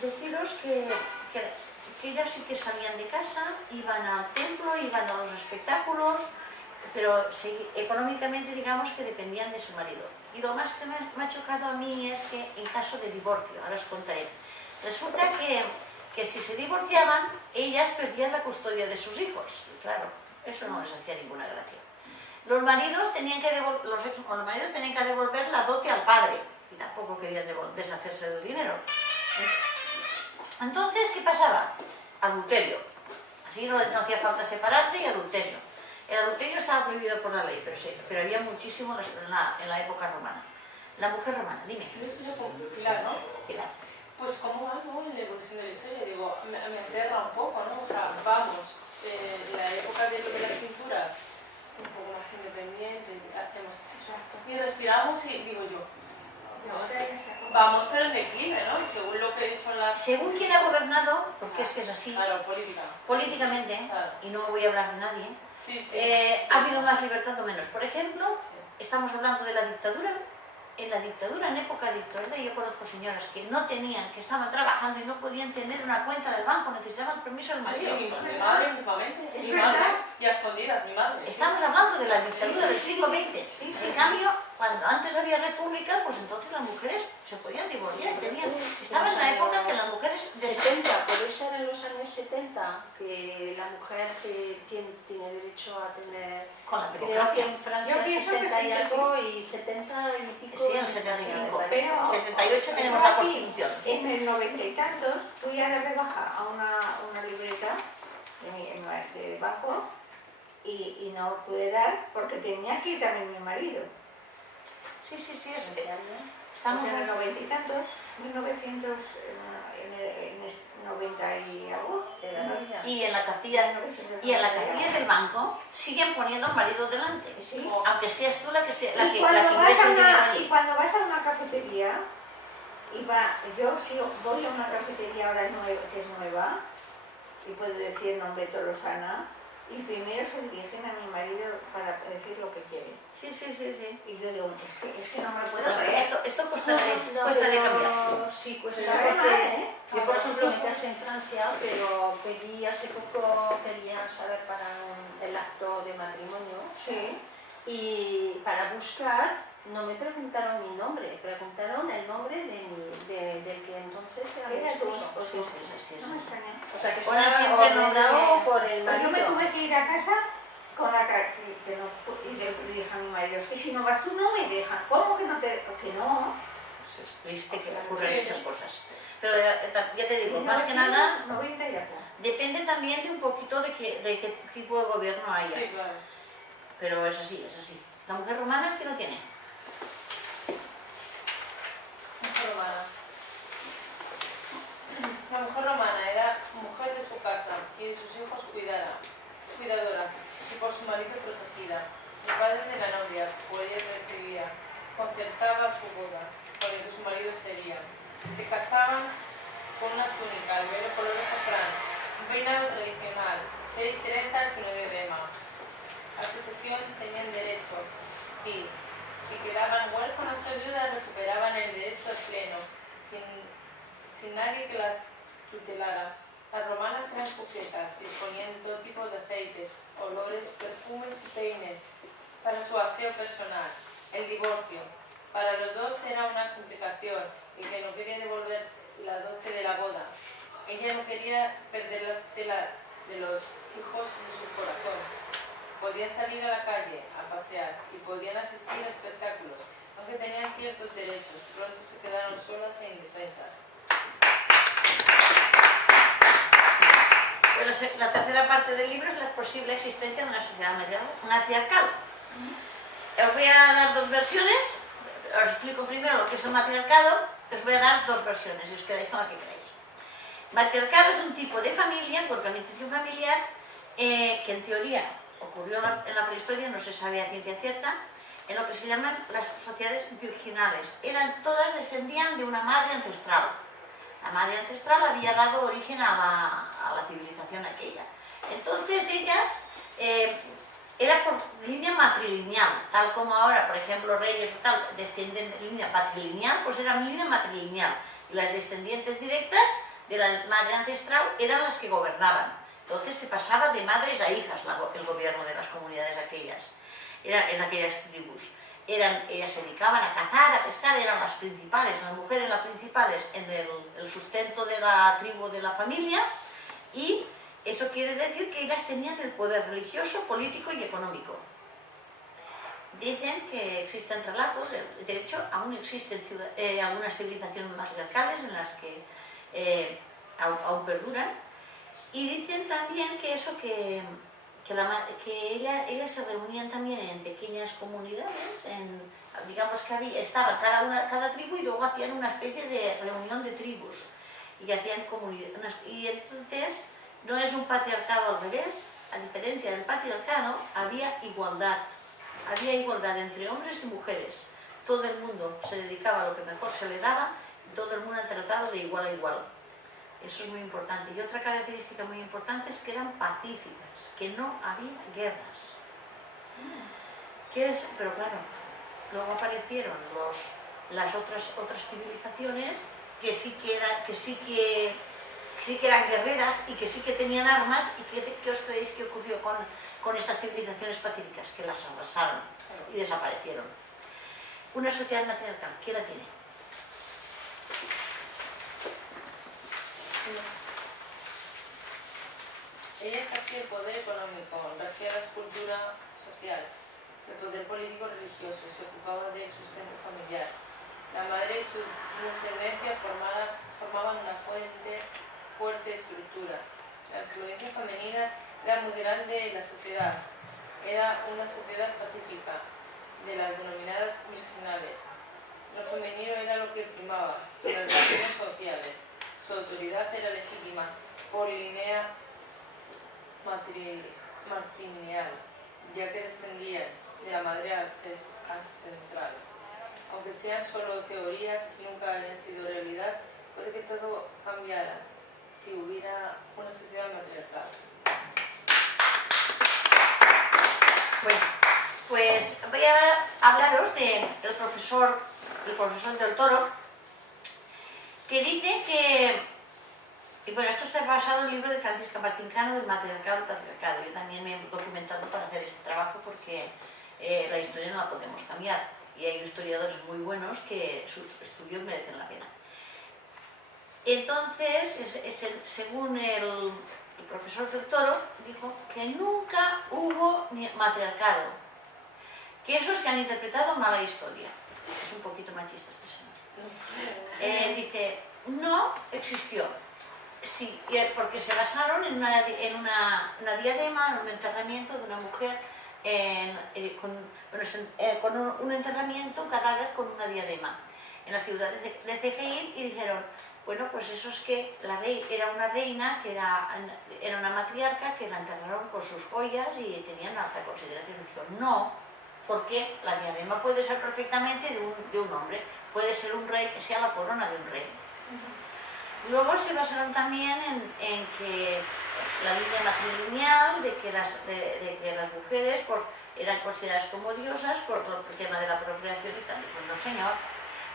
Deciros que ellas sí que salían de casa, iban al templo, iban a los espectáculos, pero económicamente digamos que dependían de su marido. Y lo más que me ha chocado a mí es que en caso de divorcio, ahora os contaré, resulta que si se divorciaban, ellas perdían la custodia de sus hijos. Y claro, eso no les hacía ninguna gracia. Los maridos tenían que devolver la dote al padre, y tampoco querían deshacerse del dinero. Entonces, ¿qué pasaba? Adulterio. Así no hacía falta separarse, y adulterio. El adulterio estaba prohibido por la ley, pero había muchísimo en la época romana. La mujer romana, dime. Yo estoy con Pilar, ¿no? Pilar. Pues cómo va, ¿no?, en la evolución de la historia. Digo, me aterra un poco, ¿no? O sea, vamos, la época de las cinturas, un poco más independientes, hacemos, y respiramos y digo yo, vamos pero en declive, ¿no? Según lo que son las... Según quién ha gobernado, porque es que es así, claro, políticamente, claro, y no voy a hablar de nadie, ha habido más libertad o menos. Por ejemplo, estamos hablando de la dictadura. En la dictadura, en época de dictadura, yo conozco señoras que no tenían, que estaban trabajando y no podían tener una cuenta del banco, necesitaban permiso del marido. Sí, mi madre mismamente, mi madre, y a escondidas, mi madre. Estamos hablando de la dictadura del siglo XX. En cambio, cuando antes había república, pues entonces las mujeres se podían divorciar. Estaba en la época que las mujeres... 70, por eso en los años 70, que la mujer tiene derecho a tener... Con la creo que en Francia 60 y algo, sí. Y 70 y pico... Sí, en 75. Pero, En 78 tenemos la Constitución. En el 90 y tantos, tú ya le rebajas a una libreta de banco y no pude dar porque tenía que ir también mi marido. Sí, Estamos en el 90 y tantos, 1990 y algo. Y en la cartilla del banco siguen poniendo al marido delante, sí. Aunque seas tú la que ingresa el Y dinero allí. cuando vas a una cafetería, yo si voy a una cafetería ahora que es nueva, y puedo decir el nombre Tolosana, y primero se dirigen a mi marido para decir lo que quieren. Sí. Y yo digo, es que no me lo puedo Bueno, creer. esto cuesta de cambiar. Sí, cuesta Se sabe mal, porque yo, por ejemplo, me casé en Francia, pero pedí hace poco, quería saber para el acto de matrimonio, Sí. y para buscar No me preguntaron mi nombre, preguntaron el nombre del que entonces era mi Era tu esposo. esposo. Sí. No me extraña. O sea, que Ahora estaba siempre ordenado por el Pues yo me marido. tuve que ir a casa con la que no, y le dije a mi marido, es que si no vas tú no me dejan. ¿Cómo que no te...? Que no. Pues es triste que ocurran Sí. esas cosas. Pero ya te digo, Si más no que tienes, nada, 90 y algo. depende también de un poquito de qué tipo de gobierno haya. Sí, claro. Pero es así, es así. La mujer romana, ¿qué no tiene? Mujer romana. La mujer romana era mujer de su casa y de sus hijos cuidadora, y por su marido protegida. El padre de la novia, por ella decidía, concertaba su boda, con el que su marido sería. Se casaban con una túnica, el velo color de azafrán, un peinado tradicional, 6 trenzas y un diadema. A sucesión tenían derecho y, si quedaban huérfanas o viudas, recuperaban el derecho al pleno, sin nadie que las tutelara. Las romanas eran coquetas, disponían de todo tipo de aceites, olores, perfumes y peines para su aseo personal. El divorcio, para los dos era una complicación, y que no quería devolver la dote de la boda. Ella no quería perder la tela de los hijos de su corazón. Podían salir a la calle a pasear y podían asistir a espectáculos, aunque tenían ciertos derechos. Pronto se quedaron solas e indefensas. La tercera parte del libro es la posible existencia de una sociedad matriarcal. Os voy a dar dos versiones. Os explico primero lo que es el matriarcado. Os voy a dar dos versiones y os quedáis con la que queráis. Matriarcado es un tipo de familia, de organización familiar, que en teoría ocurrió en la prehistoria, no se sabe a ciencia cierta, en lo que se llaman las sociedades virginales. Todas descendían de una madre ancestral. La madre ancestral había dado origen a la civilización aquella. Entonces ellas, era por línea matrilineal, tal como ahora, por ejemplo, reyes o tal, descienden de línea patrilineal, pues eran línea matrilineal. Y las descendientes directas de la madre ancestral eran las que gobernaban. Entonces se pasaba de madres a hijas el gobierno de las comunidades aquellas, en aquellas tribus. Ellas se dedicaban a cazar, a pescar, eran las principales, las mujeres las principales en el sustento de la tribu, de la familia, y eso quiere decir que ellas tenían el poder religioso, político y económico. Dicen que existen relatos, de hecho aún existen algunas civilizaciones matriarcales en las que aún perduran, y dicen también que eso ellas se reunían también en pequeñas comunidades, digamos que estaba cada tribu y luego hacían una especie de reunión de tribus y hacían comunidades. Y entonces no es un patriarcado al revés, a diferencia del patriarcado había igualdad entre hombres y mujeres. Todo el mundo se dedicaba a lo que mejor se le daba y todo el mundo era tratado de igual a igual. Eso es muy importante. Y otra característica muy importante es que eran pacíficas, que no había guerras. Pero claro, luego aparecieron las otras civilizaciones que sí que eran guerreras y que sí que tenían armas. ¿Y qué os creéis que ocurrió con estas civilizaciones pacíficas? Que las arrasaron y desaparecieron. Una sociedad matriarcal, ¿quién la tiene? Ella ejercía el poder económico, ejercía la escultura social, el poder político religioso, se ocupaba del sustento familiar. La madre y su descendencia formaban una fuerte estructura. La influencia femenina era muy grande en la sociedad. Era una sociedad pacífica, de las denominadas virginales. Lo femenino era lo que primaba, las relaciones sociales. Su autoridad era legítima por línea matrilineal, ya que descendían de la madre ancestral. Aunque sean solo teorías y nunca hayan sido realidad, puede que todo cambiara si hubiera una sociedad matriarcal. Bueno, pues voy a hablaros del profesor del Toro, que dice que, y bueno, esto está basado en el libro de Francisca Martín Cano, del matriarcado y patriarcado. Yo también me he documentado para hacer este trabajo porque la historia no la podemos cambiar. y hay historiadores muy buenos que sus estudios merecen la pena. Entonces, según el profesor del Toro, dijo que nunca hubo matriarcado, que esos que han interpretado mala historia. Es un poquito machista este señor. Dice, no existió. Sí, porque se basaron en una diadema, en un enterramiento de una mujer, con un enterramiento, un cadáver con una diadema en la ciudad de Cegeín, y dijeron, bueno, pues eso es que era una reina, que era una matriarca, que la enterraron con sus joyas y tenían alta consideración. Y dijeron, no, porque la diadema puede ser perfectamente de un hombre, puede ser un rey, que sea la corona de un rey. Luego se basaron también en que la línea matrilineal, de que las mujeres pues, eran consideradas como diosas por el tema de la procreación y tal. Pues no, señor.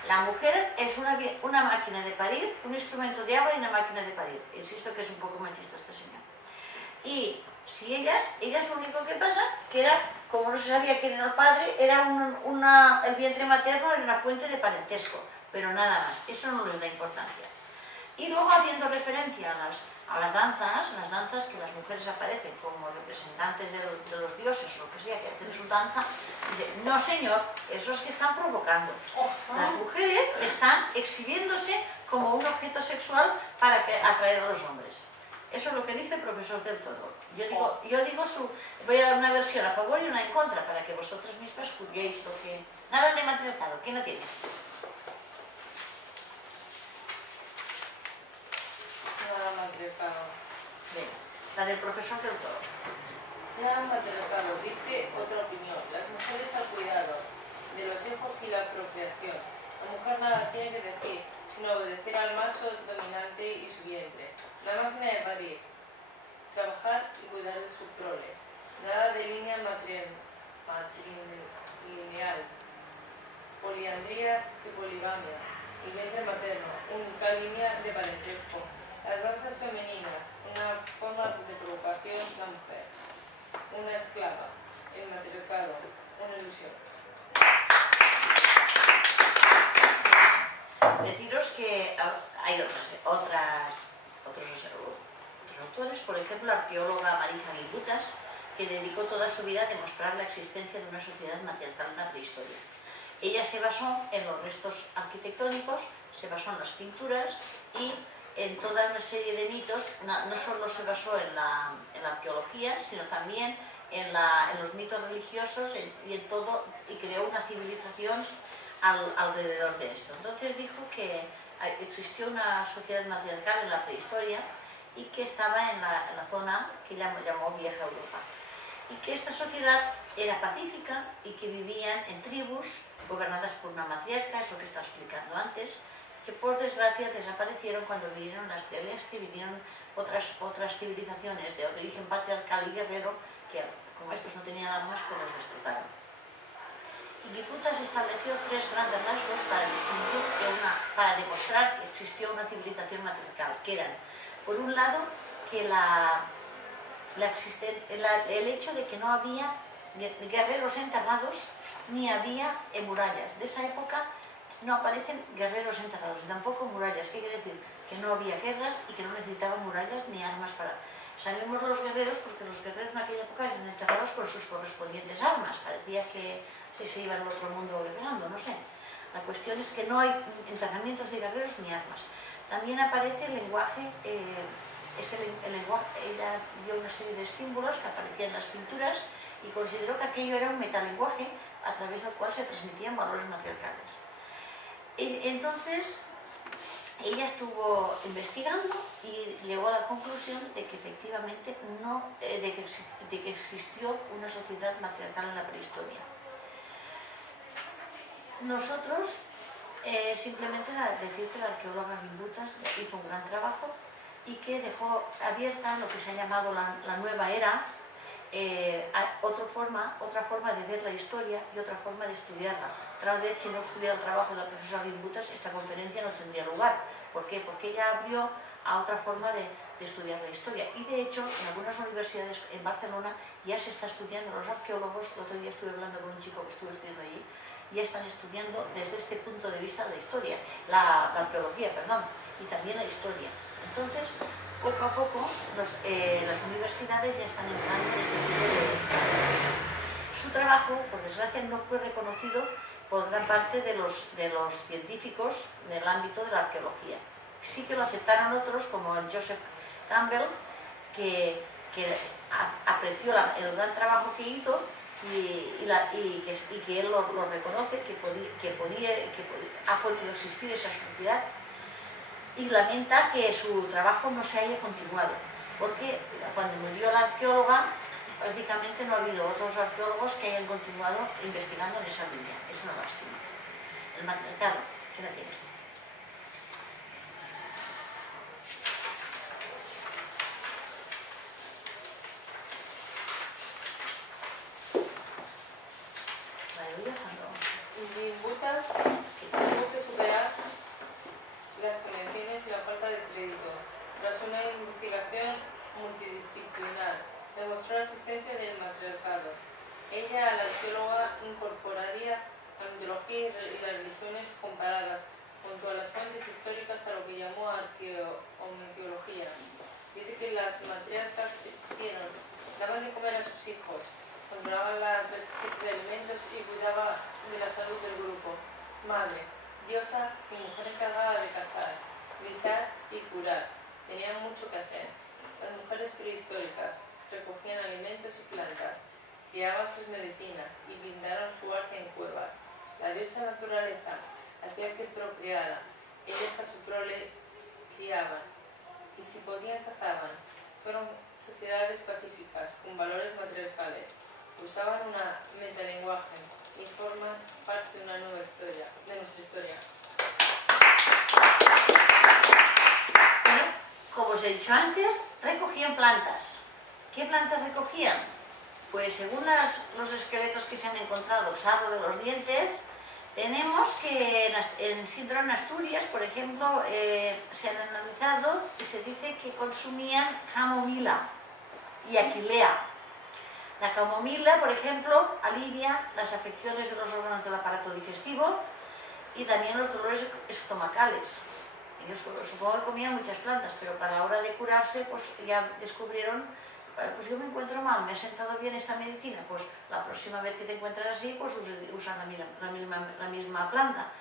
La mujer es una máquina de parir, un instrumento de agua y una máquina de parir. Insisto que es un poco machista este señor. Y si ellas lo único que pasa, que era, como no se sabía quién era el padre, era el vientre materno, era una fuente de parentesco, pero nada más, eso no les da importancia. Y luego, haciendo referencia a las danzas que las mujeres aparecen como representantes de los dioses o lo que sea, que hacen su danza, dice, no señor, esos que están provocando. Las mujeres están exhibiéndose como un objeto sexual para atraer a los hombres. Eso es lo que dice el profesor del Toro. Yo digo voy a dar una versión a favor y una en contra, para que vosotros mismos juzguéis lo que... Nada de matriarcado, ¿quién lo tiene? Matriarcado. Venga, la del profesor del Toro. Nada matriarcado, dice otra opinión. Las mujeres al cuidado de los hijos y la procreación. La mujer nada tiene que decir, sino obedecer al macho dominante y su vientre. La máquina de parir, trabajar y cuidar de su prole. Nada de línea matrilineal, poliandría y poligamia. El vientre materno, única línea de parentesco. Las danzas femeninas, una forma de provocación, la mujer. Una esclava, el matriarcado, una ilusión. Deciros que hay otros autores, por ejemplo, la arqueóloga Marija Gimbutas, que dedicó toda su vida a demostrar la existencia de una sociedad matriarcal en la prehistoria. Ella se basó en los restos arquitectónicos, se basó en las pinturas y en toda una serie de mitos. No solo se basó en la arqueología, sino también en los mitos religiosos y en todo, y creó una civilización alrededor de esto. Entonces dijo que existió una sociedad matriarcal en la prehistoria y que estaba en la zona que llamó Vieja Europa, y que esta sociedad era pacífica y que vivían en tribus gobernadas por una matriarca, eso que estaba explicando antes, que por desgracia desaparecieron cuando vinieron las peleas, que vinieron otras civilizaciones de origen patriarcal y guerrero, que como estos no tenían armas, pues los destrozaron. Y Gimbutas estableció tres grandes rasgos para demostrar que existió una civilización matriarcal, que eran, por un lado, que el hecho de que no había guerreros enterrados ni había murallas. De esa época no aparecen guerreros enterrados, tampoco murallas. ¿Qué quiere decir? Que no había guerras y que no necesitaban murallas ni armas para... Sabemos los guerreros porque los guerreros en aquella época eran enterrados con sus correspondientes armas. Parecía que se iban al otro mundo guerreando, no sé. La cuestión es que no hay enterramientos de guerreros ni armas. También aparece el lenguaje, ella dio una serie de símbolos que aparecían en las pinturas y consideró que aquello era un metalenguaje a través del cual se transmitían valores matriarcales. Entonces, ella estuvo investigando y llegó a la conclusión de que efectivamente de que existió una sociedad matriarcal en la prehistoria. Nosotros, simplemente decir que la arqueóloga Gimbutas hizo un gran trabajo y que dejó abierta lo que se ha llamado la nueva era, otra forma de ver la historia y otra forma de estudiarla. Tal vez si no estudiara el trabajo de la profesora Gimbutas, esta conferencia no tendría lugar. ¿Por qué? Porque ella abrió a otra forma de estudiar la historia. Y de hecho, en algunas universidades en Barcelona ya se está estudiando, los arqueólogos. El otro día estuve hablando con un chico que estuvo estudiando allí, ya están estudiando desde este punto de vista la historia, la arqueología, perdón, y también la historia. Entonces, poco a poco, las universidades ya están entrando en este tipo de cosas. Su trabajo, por desgracia, no fue reconocido por gran parte de los científicos en el ámbito de la arqueología. Sí que lo aceptaron otros, como el Joseph Campbell, que apreció el gran trabajo que hizo y que él lo reconoce, que ha podido existir esa sociedad, y lamenta que su trabajo no se haya continuado, porque cuando murió la arqueóloga prácticamente no ha habido otros arqueólogos que hayan continuado investigando en esa línea. Es una lástima. El matriarcado, ¿qué la tienes? Disputas tuvo que superar las condiciones y la falta de crédito. Tras una investigación multidisciplinar, demostró la existencia del matriarcado. Ella, la arqueóloga, incorporaría la mitología y las religiones comparadas junto a las fuentes históricas a lo que llamó arqueometología. Dice que las matriarcas existieron, daban de comer a sus hijos, controlaban la receta de alimentos y cuidaban de la salud del grupo. Madre, diosa y mujer encargada de cazar, guisar y curar. Tenían mucho que hacer. Las mujeres prehistóricas recogían alimentos y plantas, criaban sus medicinas y blindaron su arte en cuevas. La diosa naturaleza hacía que procreara. Ellas a su prole criaban y si podían cazaban. Fueron sociedades pacíficas con valores matriarcales. Usaban una metalenguaje y forman parte de una nueva historia, de nuestra historia. Bueno, como os he dicho antes, recogían plantas. ¿Qué plantas recogían? Pues según los esqueletos que se han encontrado, sarro de los dientes, tenemos que en Sidro, en Asturias, por ejemplo, se han analizado y se dice que consumían camomila y aquilea. La camomila, por ejemplo, alivia las afecciones de los órganos del aparato digestivo y también los dolores estomacales. Ellos supongo que comían muchas plantas, pero para la hora de curarse, pues ya descubrieron, pues yo me encuentro mal, me ha sentado bien esta medicina, pues la próxima vez que te encuentres así, pues usan la misma planta.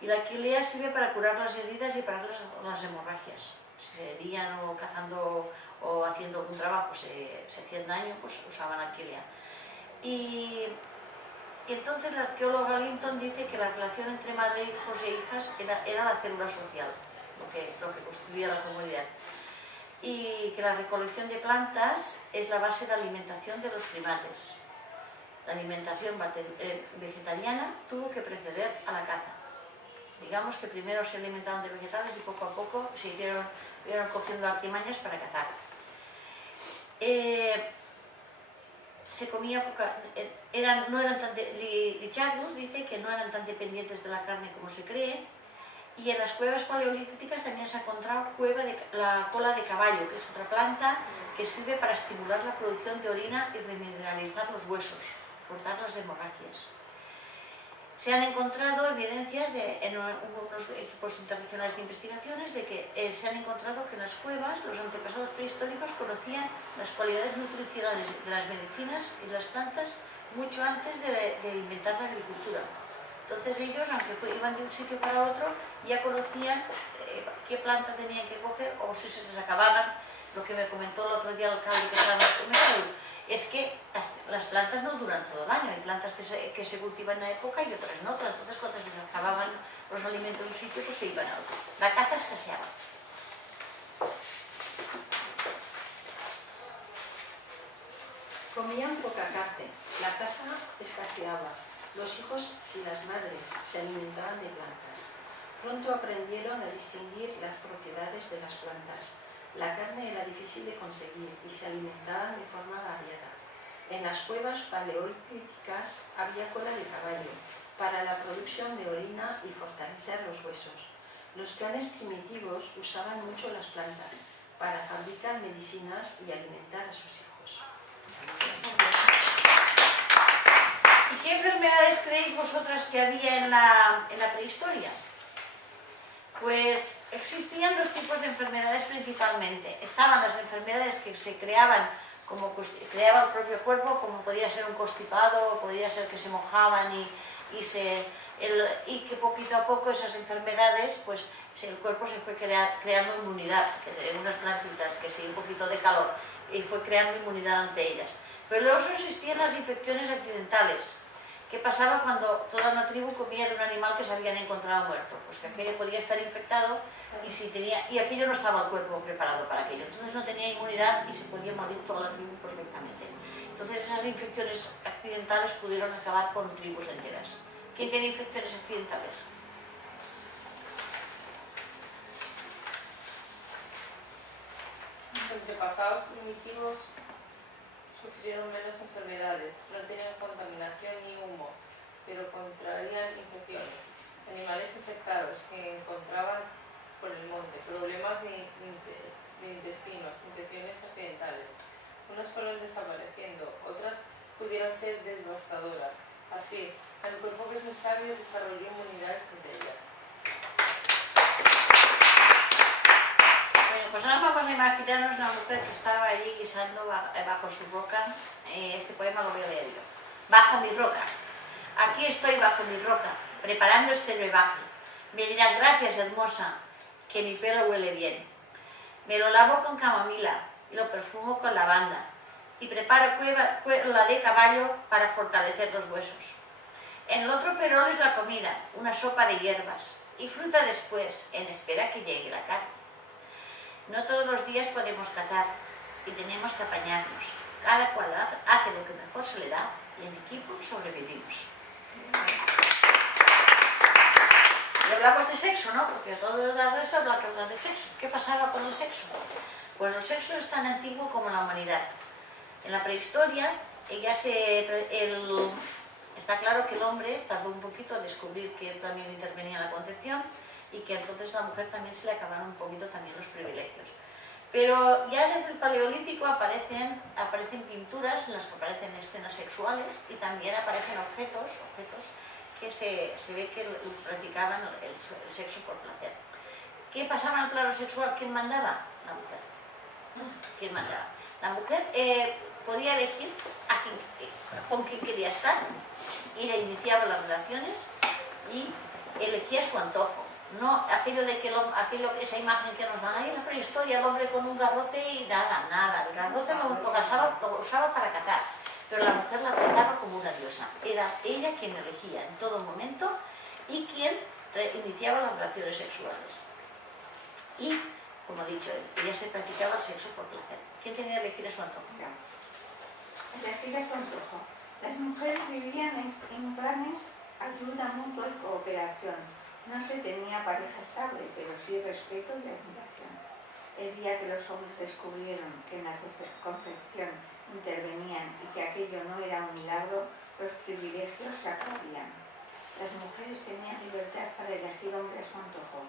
Y la aquilea sirve para curar las heridas y parar las hemorragias. Si se herían o cazando o haciendo algún trabajo se hacían daño, pues usaban aquilea. Y entonces la arqueóloga Linton dice que la relación entre madre, hijos e hijas era la célula social, lo que constituía la comunidad. Y que la recolección de plantas es la base de alimentación de los primates. La alimentación vegetariana tuvo que preceder a la caza. Digamos que primero se alimentaban de vegetales y poco a poco se fueron cogiendo artimañas para cazar. Se comía poca, Lichardos dice que no eran tan dependientes de la carne como se cree, y en las cuevas paleolíticas también se ha encontrado la cola de caballo, que es otra planta que sirve para estimular la producción de orina y remineralizar los huesos, forzar las hemorragias. Se han encontrado evidencias en unos equipos internacionales de investigaciones de que se han encontrado que en las cuevas los antepasados prehistóricos conocían las cualidades nutricionales de las medicinas y las plantas mucho antes de inventar la agricultura. Entonces ellos, aunque iban de un sitio para otro, ya conocían qué planta tenían que coger o si se les acababan. Lo que me comentó el otro día el alcalde que estábamos comiendo, es que las plantas no duran todo el año. Hay plantas que se cultivan en una época y otras en otra. Entonces cuando se les acababan los alimentos de un sitio, pues se iban a otro. La caza escaseaba. Comían poca carne, la caza escaseaba, los hijos y las madres se alimentaban de plantas. Pronto aprendieron a distinguir las propiedades de las plantas. La carne era difícil de conseguir y se alimentaban de forma variada. En las cuevas paleolíticas había cola de caballo para la producción de orina y fortalecer los huesos. Los clanes primitivos usaban mucho las plantas para fabricar medicinas y alimentar a sus hijos. ¿Y qué enfermedades creen creéis vosotras que había en la prehistoria? Pues existían dos tipos de enfermedades principalmente. Estaban las enfermedades que se creaban, como creaba el propio cuerpo, como podía ser un constipado, podía ser que se mojaban y que poquito a poco esas enfermedades, pues el cuerpo se fue creando inmunidad, en unas plantitas que se dio un poquito de calor y fue creando inmunidad ante ellas. Pero luego existían las infecciones accidentales. ¿Qué pasaba cuando toda una tribu comía de un animal que se habían encontrado muerto? Pues que aquello podía estar infectado y aquello no estaba el cuerpo preparado para aquello. Entonces no tenía inmunidad y se podía morir toda la tribu perfectamente. Entonces esas infecciones accidentales pudieron acabar con tribus enteras. ¿Quién tiene infecciones accidentales? Los antepasados primitivos sufrieron menos enfermedades, no tenían contaminación ni humo, pero contraían infecciones. Animales infectados que encontraban por el monte, problemas de intestinos, infecciones accidentales. Unas fueron desapareciendo, otras pudieron ser devastadoras. Así, el cuerpo que es muy sabio desarrolló inmunidades entre ellas. Bueno, pues ahora vamos a imaginarnos una mujer que estaba allí guisando bajo su roca. Este poema lo voy a leer yo. Bajo mi roca. Aquí estoy bajo mi roca, preparando este brebaje. Me dirán, gracias, hermosa, que mi pelo huele bien. Me lo lavo con camomila y lo perfumo con lavanda. Y preparo cuela de caballo para fortalecer los huesos. En el otro perol es la comida, una sopa de hierbas. Y fruta después, en espera que llegue la carne. No todos los días podemos cazar y tenemos que apañarnos. Cada cual hace lo que mejor se le da y en equipo sobrevivimos. Y hablamos de sexo, ¿no? Porque todo el lado es hablar de sexo. ¿Qué pasaba con el sexo? Pues el sexo es tan antiguo como la humanidad. En la prehistoria, está claro que el hombre tardó un poquito en descubrir que él también intervenía en la concepción y que entonces a la mujer también se le acabaron un poquito también los privilegios. Pero ya desde el Paleolítico aparecen pinturas en las que aparecen escenas sexuales y también aparecen objetos que se ve que practicaban el sexo por placer. ¿Qué pasaba en el plano sexual? ¿Quién mandaba? La mujer. ¿Quién mandaba? La mujer podía elegir con quién quería estar y le iniciaba las relaciones y elegía su antojo. No aquello de que esa imagen que nos dan ahí en la prehistoria, el hombre con un garrote y nada. El garrote lo usaba para cazar, pero la mujer la trataba como una diosa. Era ella quien elegía en todo momento y quien iniciaba las relaciones sexuales. Y, como he dicho, ella se practicaba el sexo por placer. ¿Quién tenía que elegir a su antojo? Elegir a su antojo. Las mujeres vivían en planes, ayuda mutua y cooperación. No se tenía pareja estable, pero sí respeto y admiración. El día que los hombres descubrieron que en la concepción intervenían y que aquello no era un milagro, los privilegios se acabarían. Las mujeres tenían libertad para elegir hombre a su antojo.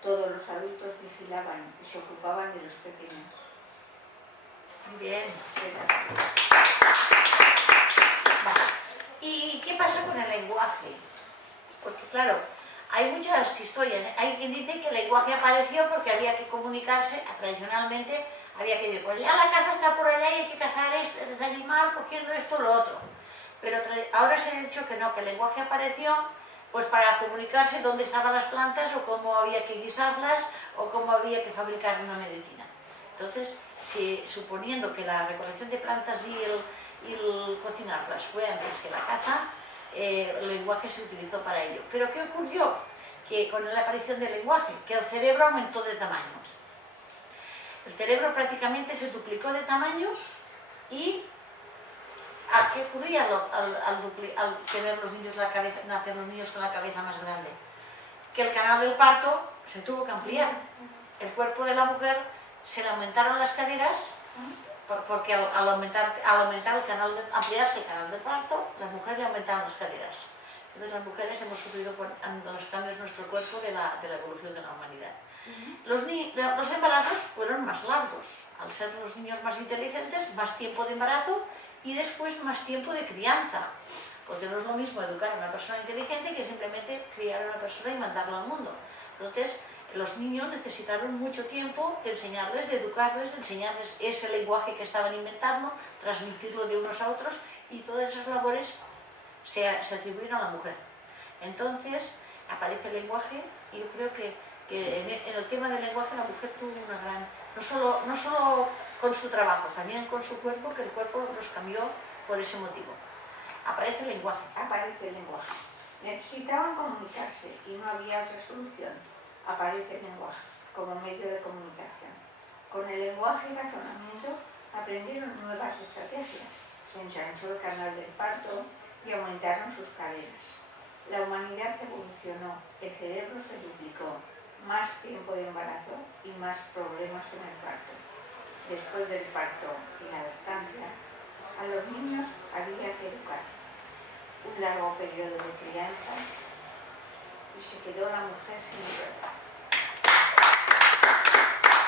Todos los adultos vigilaban y se ocupaban de los pequeños. Bien. ¿Y qué pasa con el lenguaje? Porque claro, hay muchas historias. Hay quien dice que el lenguaje apareció porque había que comunicarse. Tradicionalmente había que decir, pues ya la caza está por allá y hay que cazar este animal cogiendo esto o lo otro. Pero ahora se ha dicho que no, que el lenguaje apareció pues para comunicarse dónde estaban las plantas o cómo había que guisarlas o cómo había que fabricar una medicina. Entonces, suponiendo que la recolección de plantas y el cocinarlas fue antes que la caza, el lenguaje se utilizó para ello. ¿Pero qué ocurrió? Que con la aparición del lenguaje, que el cerebro aumentó de tamaño. El cerebro prácticamente se duplicó de tamaño y ¿qué ocurría al tener los niños nacer los niños con la cabeza más grande? Que el canal del parto se tuvo que ampliar. El cuerpo de la mujer se le aumentaron las caderas porque al ampliarse el canal del parto, la mujer le aumentaron las caderas. Entonces las mujeres hemos sufrido los cambios en nuestro cuerpo de la evolución de la humanidad. Los embarazos fueron más largos. Al ser los niños más inteligentes, más tiempo de embarazo y después más tiempo de crianza. porque no es lo mismo educar a una persona inteligente que simplemente criar a una persona y mandarla al mundo. Entonces, los niños necesitaron mucho tiempo de enseñarles, de educarles, de enseñarles ese lenguaje que estaban inventando, transmitirlo de unos a otros, y todas esas labores se atribuyeron a la mujer. Entonces, aparece el lenguaje, y yo creo que en el tema del lenguaje la mujer tuvo una gran... No solo con su trabajo, también con su cuerpo, que el cuerpo los cambió por ese motivo. Aparece el lenguaje. Aparece el lenguaje. Necesitaban comunicarse y no había otra solución. Aparece el lenguaje como medio de comunicación. Con el lenguaje y razonamiento aprendieron nuevas estrategias. Se ensanchó el canal del parto y aumentaron sus caderas. La humanidad evolucionó, el cerebro se duplicó, más tiempo de embarazo y más problemas en el parto. Después del parto y la lactancia, a los niños había que educar. Un largo periodo de crianza y se quedó la mujer sin libertad.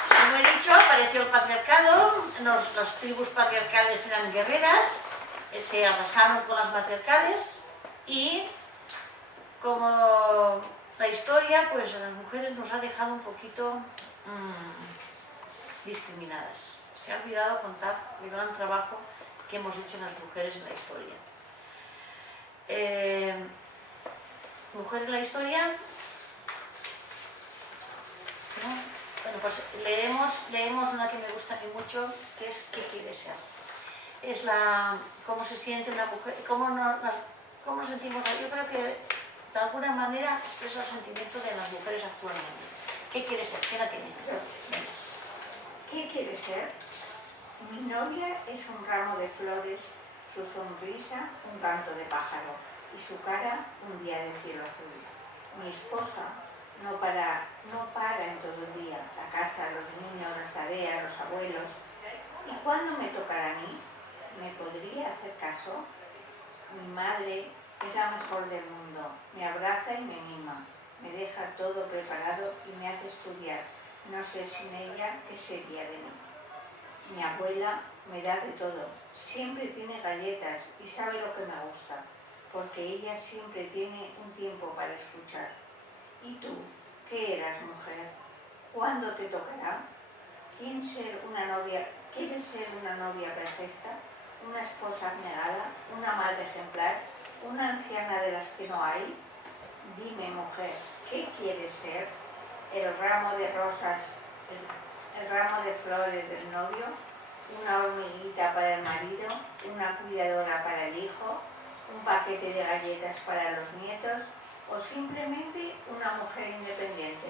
Como he dicho, apareció el patriarcado, las tribus patriarcales eran guerreras, se arrasaron con las matriarcales, y como la historia, pues a las mujeres nos ha dejado un poquito discriminadas. Se ha olvidado contar el gran trabajo que hemos hecho las mujeres en la historia. Mujer en la historia, ¿no? Bueno, pues leemos una que me gusta a mí mucho, que es ¿qué quiere ser? Es cómo se siente una mujer, cómo nos sentimos. Yo creo que de alguna manera expresa el sentimiento de las mujeres actualmente. ¿Qué quiere ser? ¿Quién la tiene? ¿Qué quiere ser? Mi novia es un ramo de flores, su sonrisa un canto de pájaro y su cara un día de cielo azul. Mi esposa no para en todo el día, la casa, los niños, las tareas, los abuelos. ¿Y cuándo me tocará a mí? ¿Me podría hacer caso? Mi madre es la mejor del mundo, me abraza y me mima, me deja todo preparado y me hace estudiar. No sé sin ella qué sería de mí. Mi abuela me da de todo, siempre tiene galletas y sabe lo que me gusta, porque ella siempre tiene un tiempo para escuchar. ¿Y tú, qué eras, mujer? ¿Cuándo te tocará? ¿Quieres ser una novia perfecta? ¿Una esposa abnegada? ¿Una madre ejemplar? ¿Una anciana de las que no hay? Dime, mujer, ¿qué quieres ser? ¿El ramo de rosas, el ramo de flores del novio? ¿Una hormiguita para el marido? ¿Una cuidadora para el hijo? ¿Un paquete de galletas para los nietos? ¿O simplemente una mujer independiente?